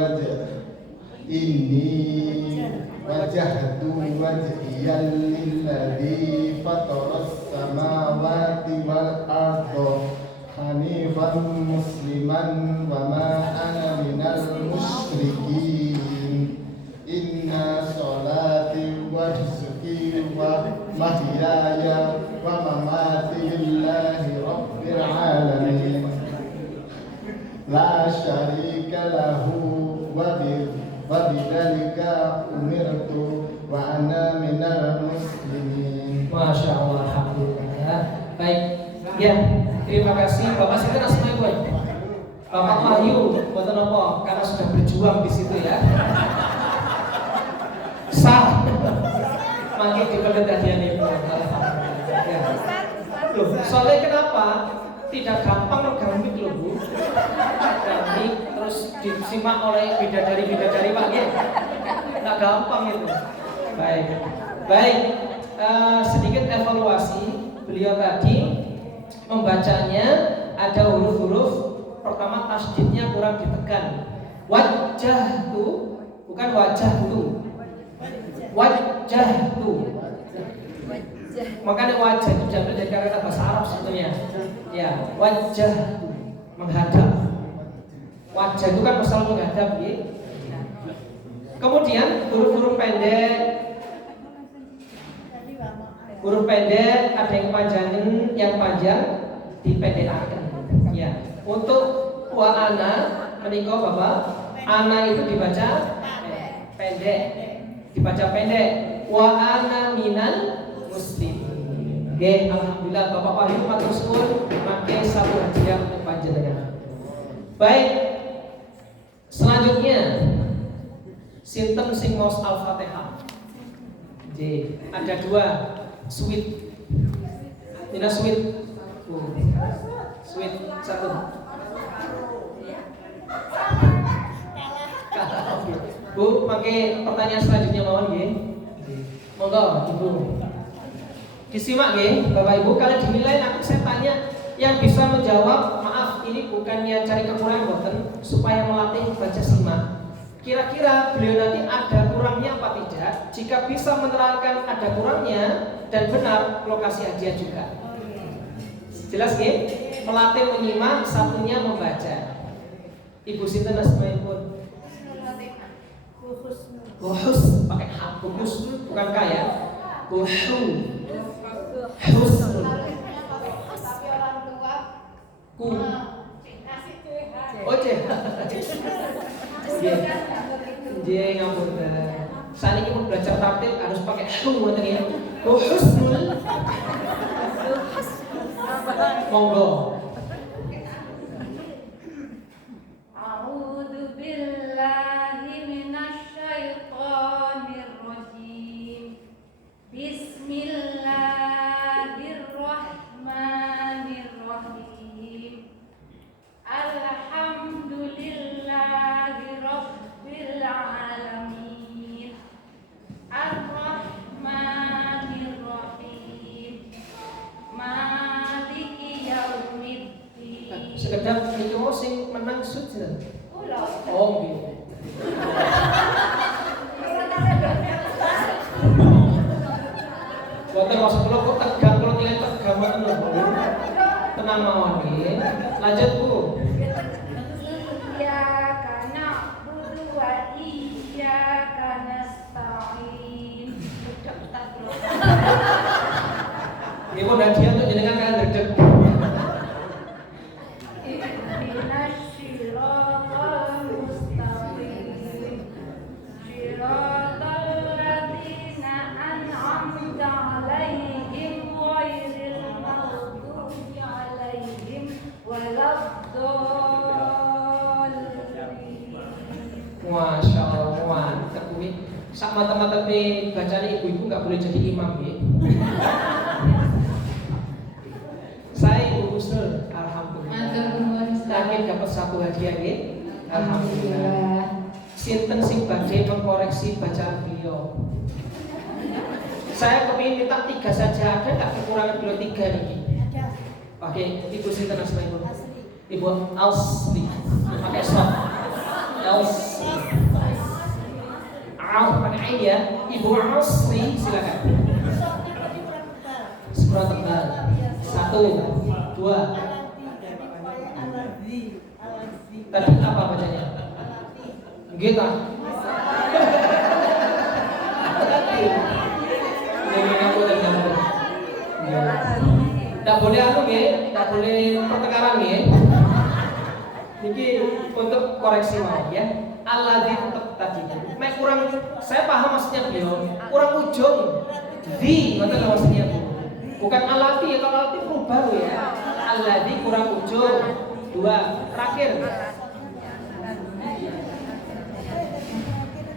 wajahtu wajhiya lilladzi fataras samawati wal arda hanifan musliman wa ma ana minal musyrikin. Inna sholati wa nusuki wa mahyaya wa mamati lillahi rabbil alamin la syarika lahu wa bidzalika umirtu wa ana minal muslimin. Masya Allah, alhamdulillah. Baik, ya. Terima kasih Bapak Sinten asmaipun? Bapak Wahyu, boten apa karena sudah berjuang di situ ya. Sah. Makin dipendhet hadiahnya. Ya. Loh, soalnya kenapa? Tidak gampang megang loh Bu. Jadi terus disimak oleh bidadari-bidadari Pak ya. Tidak gampang itu. Baik. Sedikit evaluasi beliau tadi membacanya ada huruf-huruf pertama tasdidnya kurang ditekan. Wajah tu bukan wajah tu. Wajah tu. Makanya wajah itu diambil dari kata bahasa Arab sebetulnya. Ya, wajah tu menghadap. Wajah itu kan masalah menghadap ya. Kemudian huruf-huruf pendek. Huruf pendek ada yang panjangin, yang panjang dipendekkan. Ya. Untuk wa ana menika Bapak, ana itu dibaca pendek. Dibaca pendek. Wa ana minal muslim. Oke, alhamdulillah Bapak Wahyu matur suwun mangke satu hadiah untuk panjenengan. Baik. Selanjutnya Sinten sing maos Al-Fatihah? J. Ada 2. Sweet. Mina sweet. Sweet 1. Bu, pakai pertanyaan selanjutnya mawon nggih. Monggo, Ibu. Disimak nggih, Bapak Ibu, kalau dinilai nanti saya tanya yang bisa menjawab, maaf ini bukannya cari kekurangan boten, supaya melatih baca simak. Kira-kira beliau nanti ada kurangnya apa tidak? Jika bisa menerangkan ada kurangnya dan benar, lokasi hadiah juga. Jelas nggih? Melatih menyimak, satunya membaca. Ibu sinten asmaipun? Kuhus, pakai hak, kuhus bukan kaya. Kuhus. Ku. Oh, cek. Nggih, ngapunten. Saniki mun belajar tartil harus pakai hu ngoten ya. Husnul. Monggo. A'udzu billahi minasyaitonir rajim. Bismillahirrahmanirrahim. Alhamdulillahi rabbil alamin. Ar-Rahmanir Rahim. Maliki yaumiddin. Sekedap iki mau sing menang sud sinten? Oh, nggih. Boten maksud kula kok tegang kula nilai tegang boten lho. Tenang mawon nggih. Lanjut, Bu. Iyyaka na'budu wa iyyaka nasta'in. Ibu hadiah untuk jenengan kalian dedek. Ihdinas siratal mustaqim. Siratal ladzina an'amta 'alaihim ghairil maghdubi 'alaihim waladdallin. Masya Allah, mantap kuwi. Sak mata-mata bacaan ibu-ibu nggak boleh jadi imam ya. Saya Ibu Husnul, alhamdulillah. Yakin dapat 1 hadiah ya. Alhamdulillah. Sinten sing badhe mengkoreksi bacaan beliau. Saya kepingin minta 3 saja, ada nggak kekurangan beliau 3 nih? Oke, Ibu sinten asma Ibu? Ibu Alsli, pakai stop. Alsli. Pakai ain ya. Ibu Alsli, silakan. Sekurang tebal. 1, 2. Tadi apa bacanya? Gita. Tidak boleh anu ya, tidak boleh pertengkaran ya. Ini untuk koreksi mau ya. Alladzi tadi. Mek kurang, saya paham maksudnya beliau. Kurang ujung. Di, betul maksudnya Bu. Bukan alati ya, kalau alati huruf baru ya. Alladzi kurang ujung. 2, terakhir.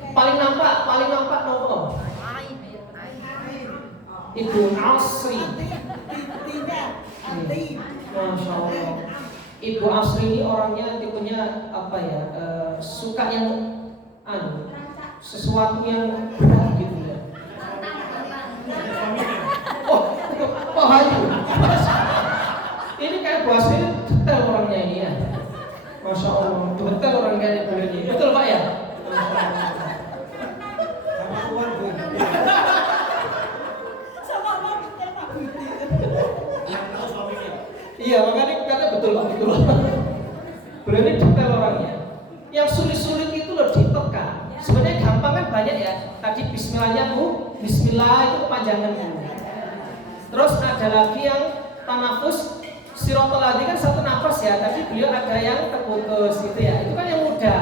Paling nampak nopo. Ibu Asri. Masya Allah. Ibu Asri ini orangnya tipenya apa ya? Suka yang sesuatu yang berat gitu ya. Oh hayu. Ini kayak Bu Asri detail orangnya ini ya. Masya Allah, detail orangnya ini. Betul Pak ya? Sama uang Bu. Iya, makanya kata betul Pak, betul. Beliau ini detail orangnya. Yang sulit-sulit itu loh ditekan. Sebenarnya gampang kan banyak ya. Tadi bismillahnya Bu, bismillah itu kepanjangan Bu. Terus ada lagi yang tanafus, siratal ladzina kan 1 nafas ya. Tadi beliau ada yang terputus itu ya. Itu kan yang mudah.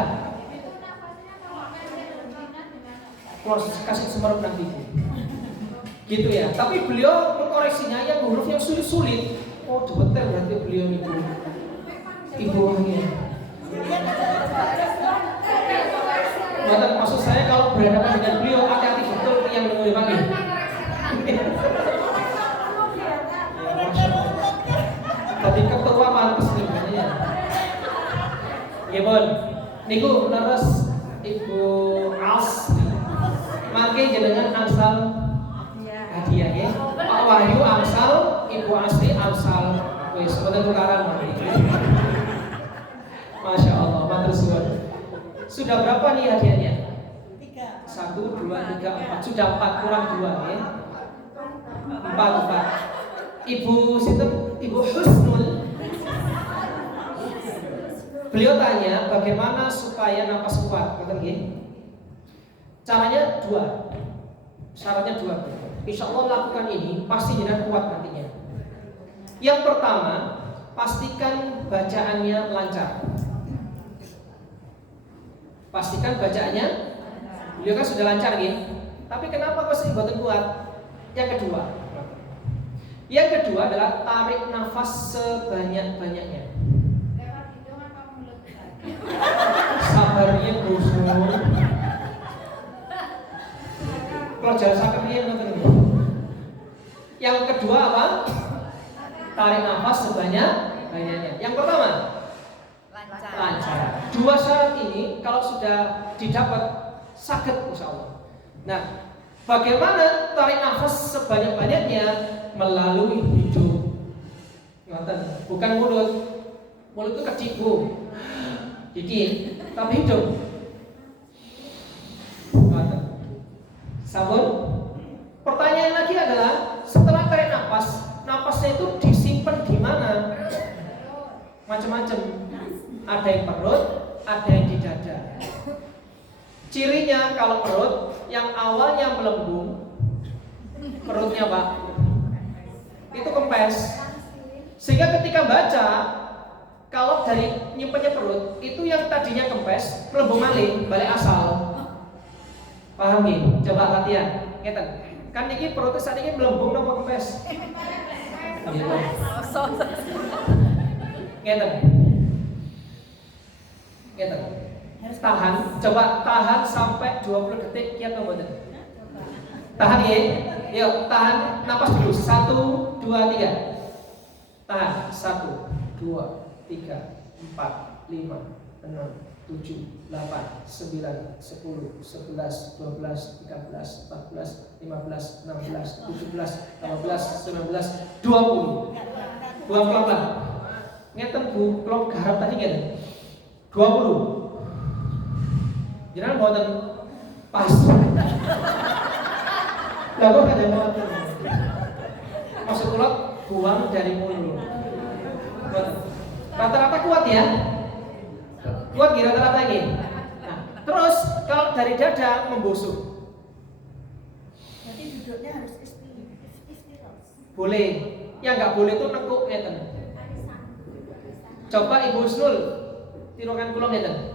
Harus kasih semerup nanti Bu. Gitu ya. Tapi beliau mengkoreksinya yang huruf yang sulit-sulit. Oh, detail berarti beliau itu. Ibu orangnya. Maksud saya kalau berhadapan dengan beliau hati-hati betul yang mau dipanggil. Tadi ketua pantes nih katanya. Nggih, niku leres Ibu Asri. Mangke jenengan angsal hadiah nggih. Pak Wahyu angsal, Ibu Asri angsal. Wis mboten tukaran mangke. Masya Allah, matur suwun. Sudah berapa nih hadiahnya? 1, 2, 3, 4. Sudah 4 kurang 2 ya. 4. Ibu sinten? Ibu Husnul. Beliau tanya bagaimana supaya napas kuat, betul nggih? Caranya 2. Syaratnya 2. Insya Allah lakukan ini pasti jenengan kuat nantinya. Yang pertama, pastikan bacaannya lancar. Pastikan bacaannya. Beliau kan sudah lancar nggih. Tapi kenapa kok sering mboten kuat? Yang kedua adalah tarik nafas sebanyak-banyaknya. Sabarnya Gusul. Kalau jalan sakit dia ngoten. Yang kedua apa? Tarik nafas sebanyak-banyaknya. Yang pertama lancar. 2 syarat ini kalau sudah didapat sakit insyaallah. Nah, bagaimana tarik nafas sebanyak-banyaknya? Melalui hidung. Bukan mulut. Mulut itu kecipu. Dikit, tapi hidung. Sabun. Pertanyaan lagi adalah setelah tarik nafas, napasnya itu disimpan di mana? Macam-macam. Ada yang perut, ada yang di dada. Cirinya kalau perut yang awalnya melembung, perutnya Pak, itu kempes. Sehingga ketika baca, kalau dari nyimpennya perut, itu yang tadinya kempes melembung balik asal. Paham nih? Coba latihan. Ngeten. Kan iki perutnya saat ini melembung napa kempes? Ngeten. Tahan, coba tahan sampai 20 detik kiat mboten? Tahan ya. Yuk, tahan napas dulu. 1, 2, 3. Tahan. 1, 2, 3, 4, 5, 6, 7, 8, 9, 10, 11, 12, 13, 14, 15, 16, 17, 18, 19, 20. Buang pelan-pelan. Ngeten Bu, kalau garap tadi ngeten. 20. Jangan buatan pas. Lah kok ada buatan. Maksud kula buang dari mulut. Rata-rata kuat ya. Kuat kira rata-rata ini. Nah, terus kalau dari dada membusuk. Jadi duduknya harus istilah. Boleh. Yang nggak boleh itu nekuk ngeten. Coba Ibu Husnul tirukan kula ngeten.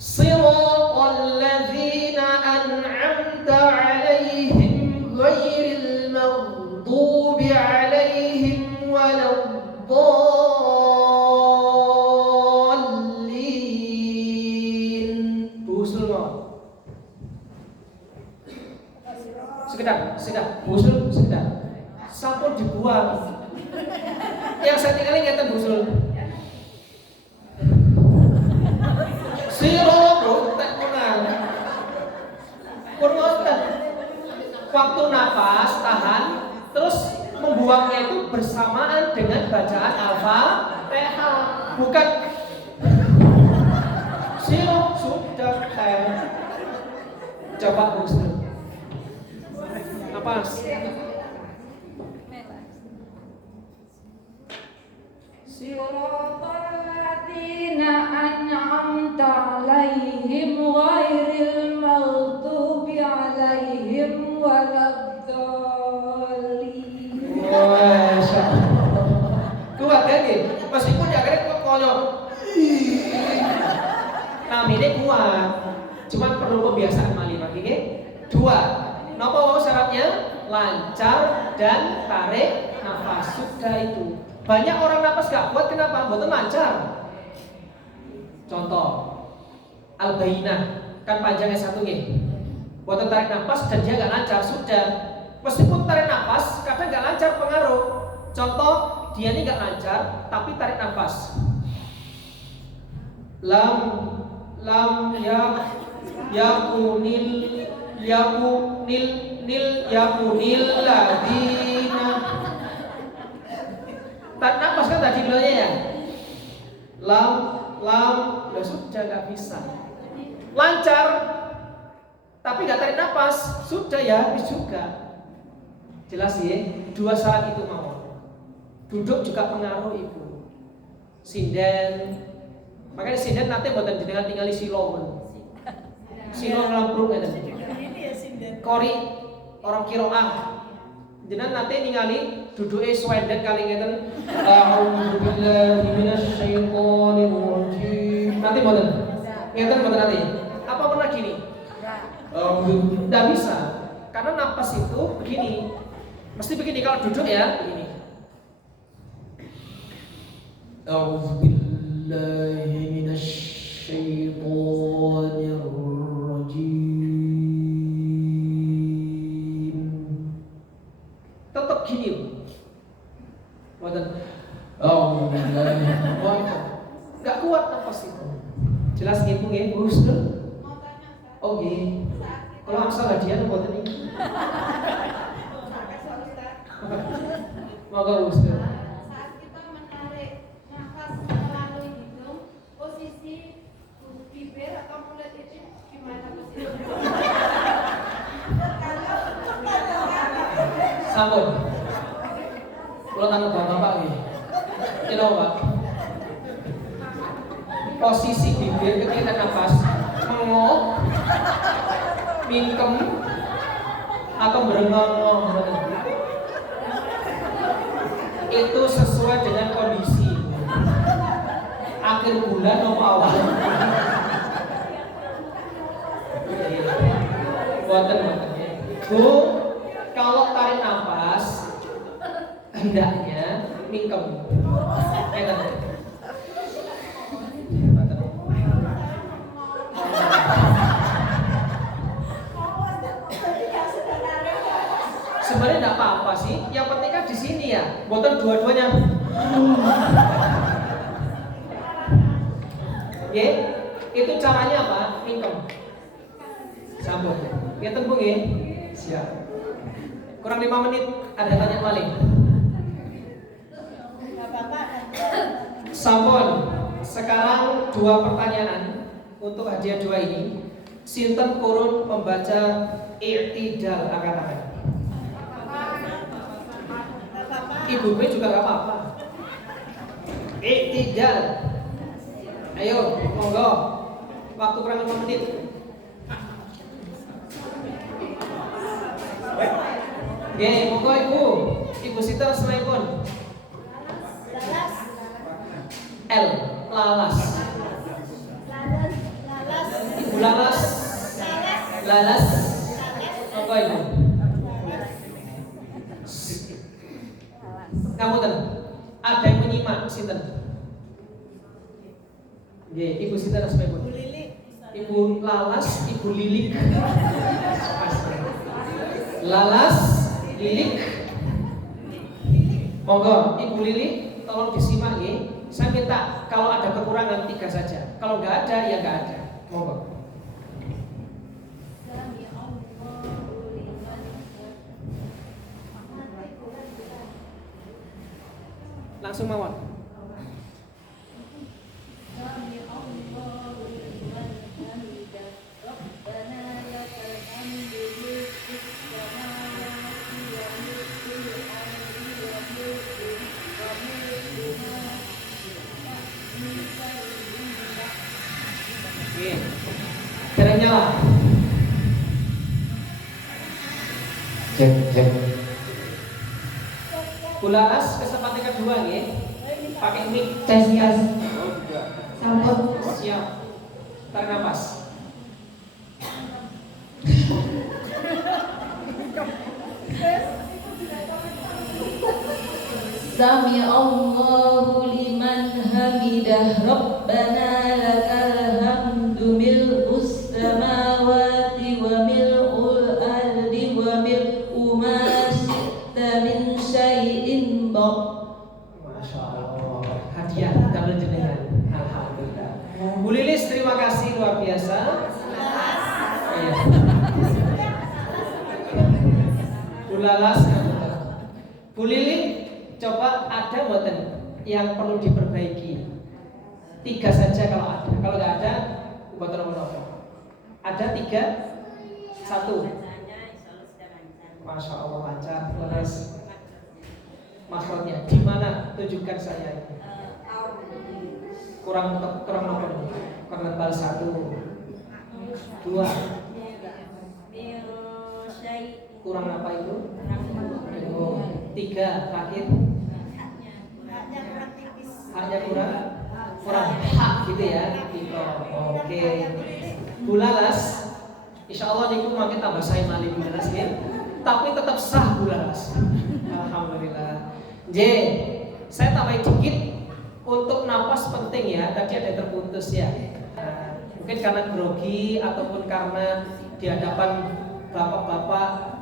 Siratal ladzina an'amta 'alaihim ghairil maghdubi 'alaihim waladdallin. Bu Husnul mau. Sekedar. Bu Husnul sekedar. Sampun dibuang. Yang saya tinggalin ngeten Bu Husnul. Siro tak menang. Kurwoten. Waktu nafas tahan, terus membuangnya itu bersamaan dengan bacaan Al-Fatihah. Bukan siro sudah coba Husnul. Nafas. Siratal ladzina an'amta 'alaihim ghairil maghdubi 'alaihim waladdallin. Masya Allah. Kuat kan ya? Meskipun ya akhirnya kok koyo. Namanya kuat. Cuman perlu kebiasaan malih lagi nggih. 2. Napa wae syaratnya? Lancar dan tarik nafas. Sudah itu. Banyak orang napas gak kuat, kenapa? Mboten lancar. Contoh, Al-Bayyinah kan panjangnya satu nggih. Buat tarik nafas dan dia nggak lancar sudah. Meskipun tarik nafas kadang nggak lancar pengaruh. Contoh dia ini nggak lancar tapi tarik nafas. Lam yakunil ladina. Tarik nafas kan tadi bilangnya ya. Lam ya sudah nggak bisa. Lancar tapi nggak tarik nafas sudah ya habis juga. Jelas ya, dua syarat itu mau. Duduk juga pengaruh itu. Sinden, makanya sinden nanti buatan jenengan tinggali silong. Silong lampruk ya tadi. Kori orang kiroah. Jenengan nanti ningali duduknya sweden kali ngeten. A'udzubillahi minasyaitonir rajim. Nanti buatan. Ngeten buatan nanti. Apa pernah gini? Tidak bisa. Karena napas itu begini. Mesti begini kalau duduk ya begini. A'udzubillahi minasyaitonir rajim. Tetap gini. Wadah. Enggak kuat napas itu. Jelas gitu nggih, Bu Husnul? Oh nggih. Kalau asal hadiah buat ini. Maka Bu Husnul. Saat kita menarik nafas melalui hidung, posisi bibir atau mulut itu gimana posisinya? Sampun. Kalau tanggung bapak nih. Kira Pak. Posisi bibir ketika nafas mengok, mingkem, atau berengong. Itu sesuai dengan kondisi. Akhir bulan atau awal. Buatan. Bu, kalau tarik nafas hendaknya mingkem. Sebenarnya tidak apa-apa sih. Yang penting kan di sini ya. Buatan dua-duanya. Ya, itu caranya apa? Mingkem. Sambung. Ya tembung ya. Siap. Kurang 5 menit. Ada tanya paling. Sampun. Sekarang 2 pertanyaan untuk hadiah 2 ini. Sinten kurun membaca i'tidal angkat-angkat. Ibu gue juga gak apa-apa. I'tidal. Ayo, monggo. Waktu kurang 5 menit. Oke, monggo Ibu. Ibu Sita selaipun. L, lalas. Ibu lalas. Lalas. Monggo Ibu. Ngapunten. Ada yang menyimak sinten? Nggih, Ibu Sita selaipun. Ibu lalas, Ibu lilik. Lalas, lilik. Monggo, Ibu lilik, tolong disimak ya. Saya minta kalau ada kekurangan 3 saja. Kalau nggak ada, ya nggak ada. Monggo. Langsung mawon. Oke. Jarang nyala. Cek. Bularas kesempatan kedua ya. Pakai mic. Tes. Oh, juga. Sampun. Siap. Tarik nafas. Sami Allahu liman hamidah Rabbana lakal hamdu mil Bulalas. Bu Lili, coba ada mboten yang perlu diperbaiki? 3 saja kalau ada. Kalau nggak ada, buat apa? Ada 3, 1. Masya Allah lancar. Terus makronya di mana? Tunjukkan saya. Kurang apa nih? Kurang tebal 1, 2. Kurang apa itu? 3 terakhir. Haknya kurang tipis. Haknya kurang hak gitu ya. Gitu. Oke. Bulalas, insya Allah niku makin tambah saya malih bulalas ya. Tapi tetap sah bulalas. Alhamdulillah. J, saya tambahin dikit untuk napas penting ya. Tadi ada yang terputus ya. Mungkin karena grogi ataupun karena di hadapan bapak-bapak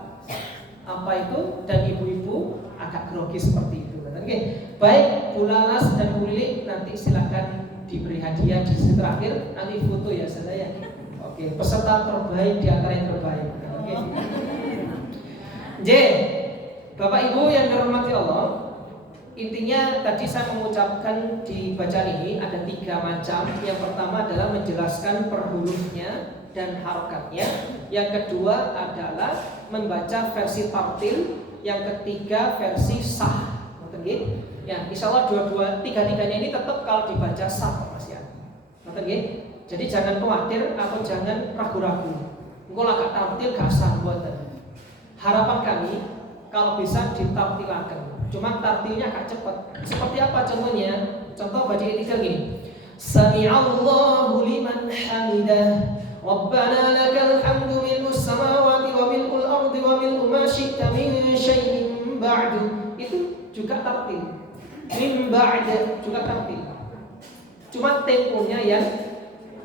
apa itu dan ibu-ibu agak grogi seperti itu. Oke, baik Bulalas dan Uli nanti silakan diberi hadiah di sisi terakhir. Nanti foto ya saya. Oke, peserta terbaik di antara yang terbaik. Oke. J, Bapak Ibu yang dirahmati Allah, intinya tadi saya mengucapkan di bacaan ini ada 3 macam. Yang pertama adalah menjelaskan per hurufnya dan harokatnya. Yang kedua adalah membaca versi tartil. Yang ketiga versi sah. Ngerti? Ya, insya Allah tiga-tiganya ini tetap kalau dibaca sah Mas ya. Ngerti? Jadi jangan khawatir atau jangan ragu-ragu. Engko lak tartil gak sah mboten. Harapan kami kalau bisa ditartilaken. Cuma tartilnya agak cepat. Seperti apa contohnya? Contoh baca inisial gini. Sami'allahu liman hamidah. Rabbana lakal hamdu mil'us samawati wa mil'ul ardi wa mil'u ma syi'ta min syai'in ba'du. Itu juga tartil. Min ba'da juga tartil. Cuma temponya yang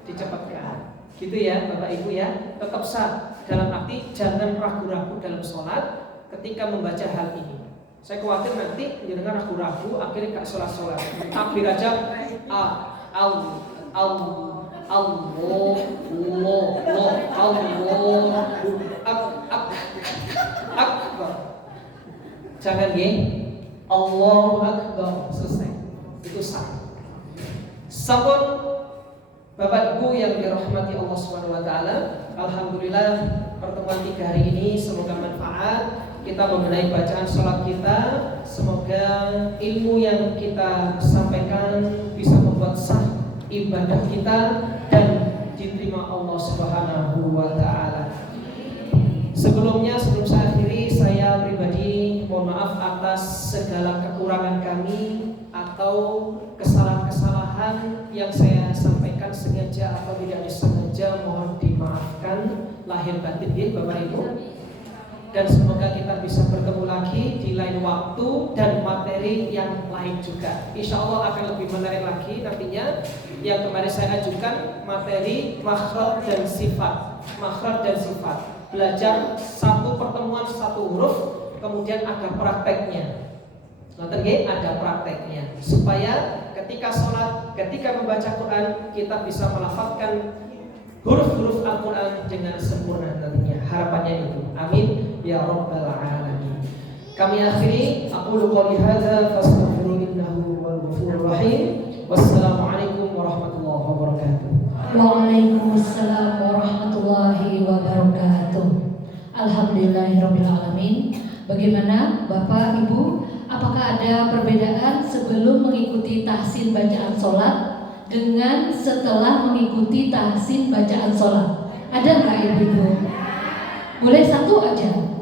dicepatkan. Gitu ya Bapak Ibu ya. Tetap sah. Dalam arti jangan ragu-ragu dalam sholat ketika membaca hal ini. Saya khawatir nanti jangan ragu-ragu akhirnya gak sholat-sholat. Takbir aja Akbar. Jangan ya. Allahu Akbar selesai. Itu sah. Sampun Bapak Ibu yang dirahmati Allah Subhanahu wa taala, alhamdulillah pertemuan 3 hari ini semoga manfaat. Kita mengenai bacaan salat kita, semoga ilmu yang kita sampaikan bisa membuat sah ibadah kita dan diterima Allah Subhanahu wa taala. Sebelum saya akhiri, saya pribadi mohon maaf atas segala kekurangan kami atau kesalahan-kesalahan yang saya sampaikan sengaja atau tidak disengaja, mohon dimaafkan lahir batin ya Bapak Ibu. Dan semoga kita bisa bertemu lagi di lain waktu dan materi yang lain juga. Insya Allah akan lebih menarik lagi nantinya. Yang kemarin saya ajukan materi makhraj dan sifat. Makhraj dan sifat. Belajar satu pertemuan satu huruf, kemudian ada prakteknya. Ada prakteknya supaya ketika sholat, ketika membaca Quran kita bisa melafazkan huruf-huruf Al-Quran dengan sempurna tentunya. Harapannya itu. Amin ya rabbal alamin. Kami akhiri aqulu qouli hadza fastaghfiru innahu wal ghafurur rahim. Wassalamualaikum warahmatullahi wabarakatuh. Waalaikumsalam warahmatullahi wabarakatuh. Alhamdulillahirabbil alamin. Bagaimana Bapak Ibu? Apakah ada perbedaan sebelum mengikuti tahsin bacaan sholat dengan setelah mengikuti tahsin bacaan sholat? Ada nggak Ibu? Boleh satu aja.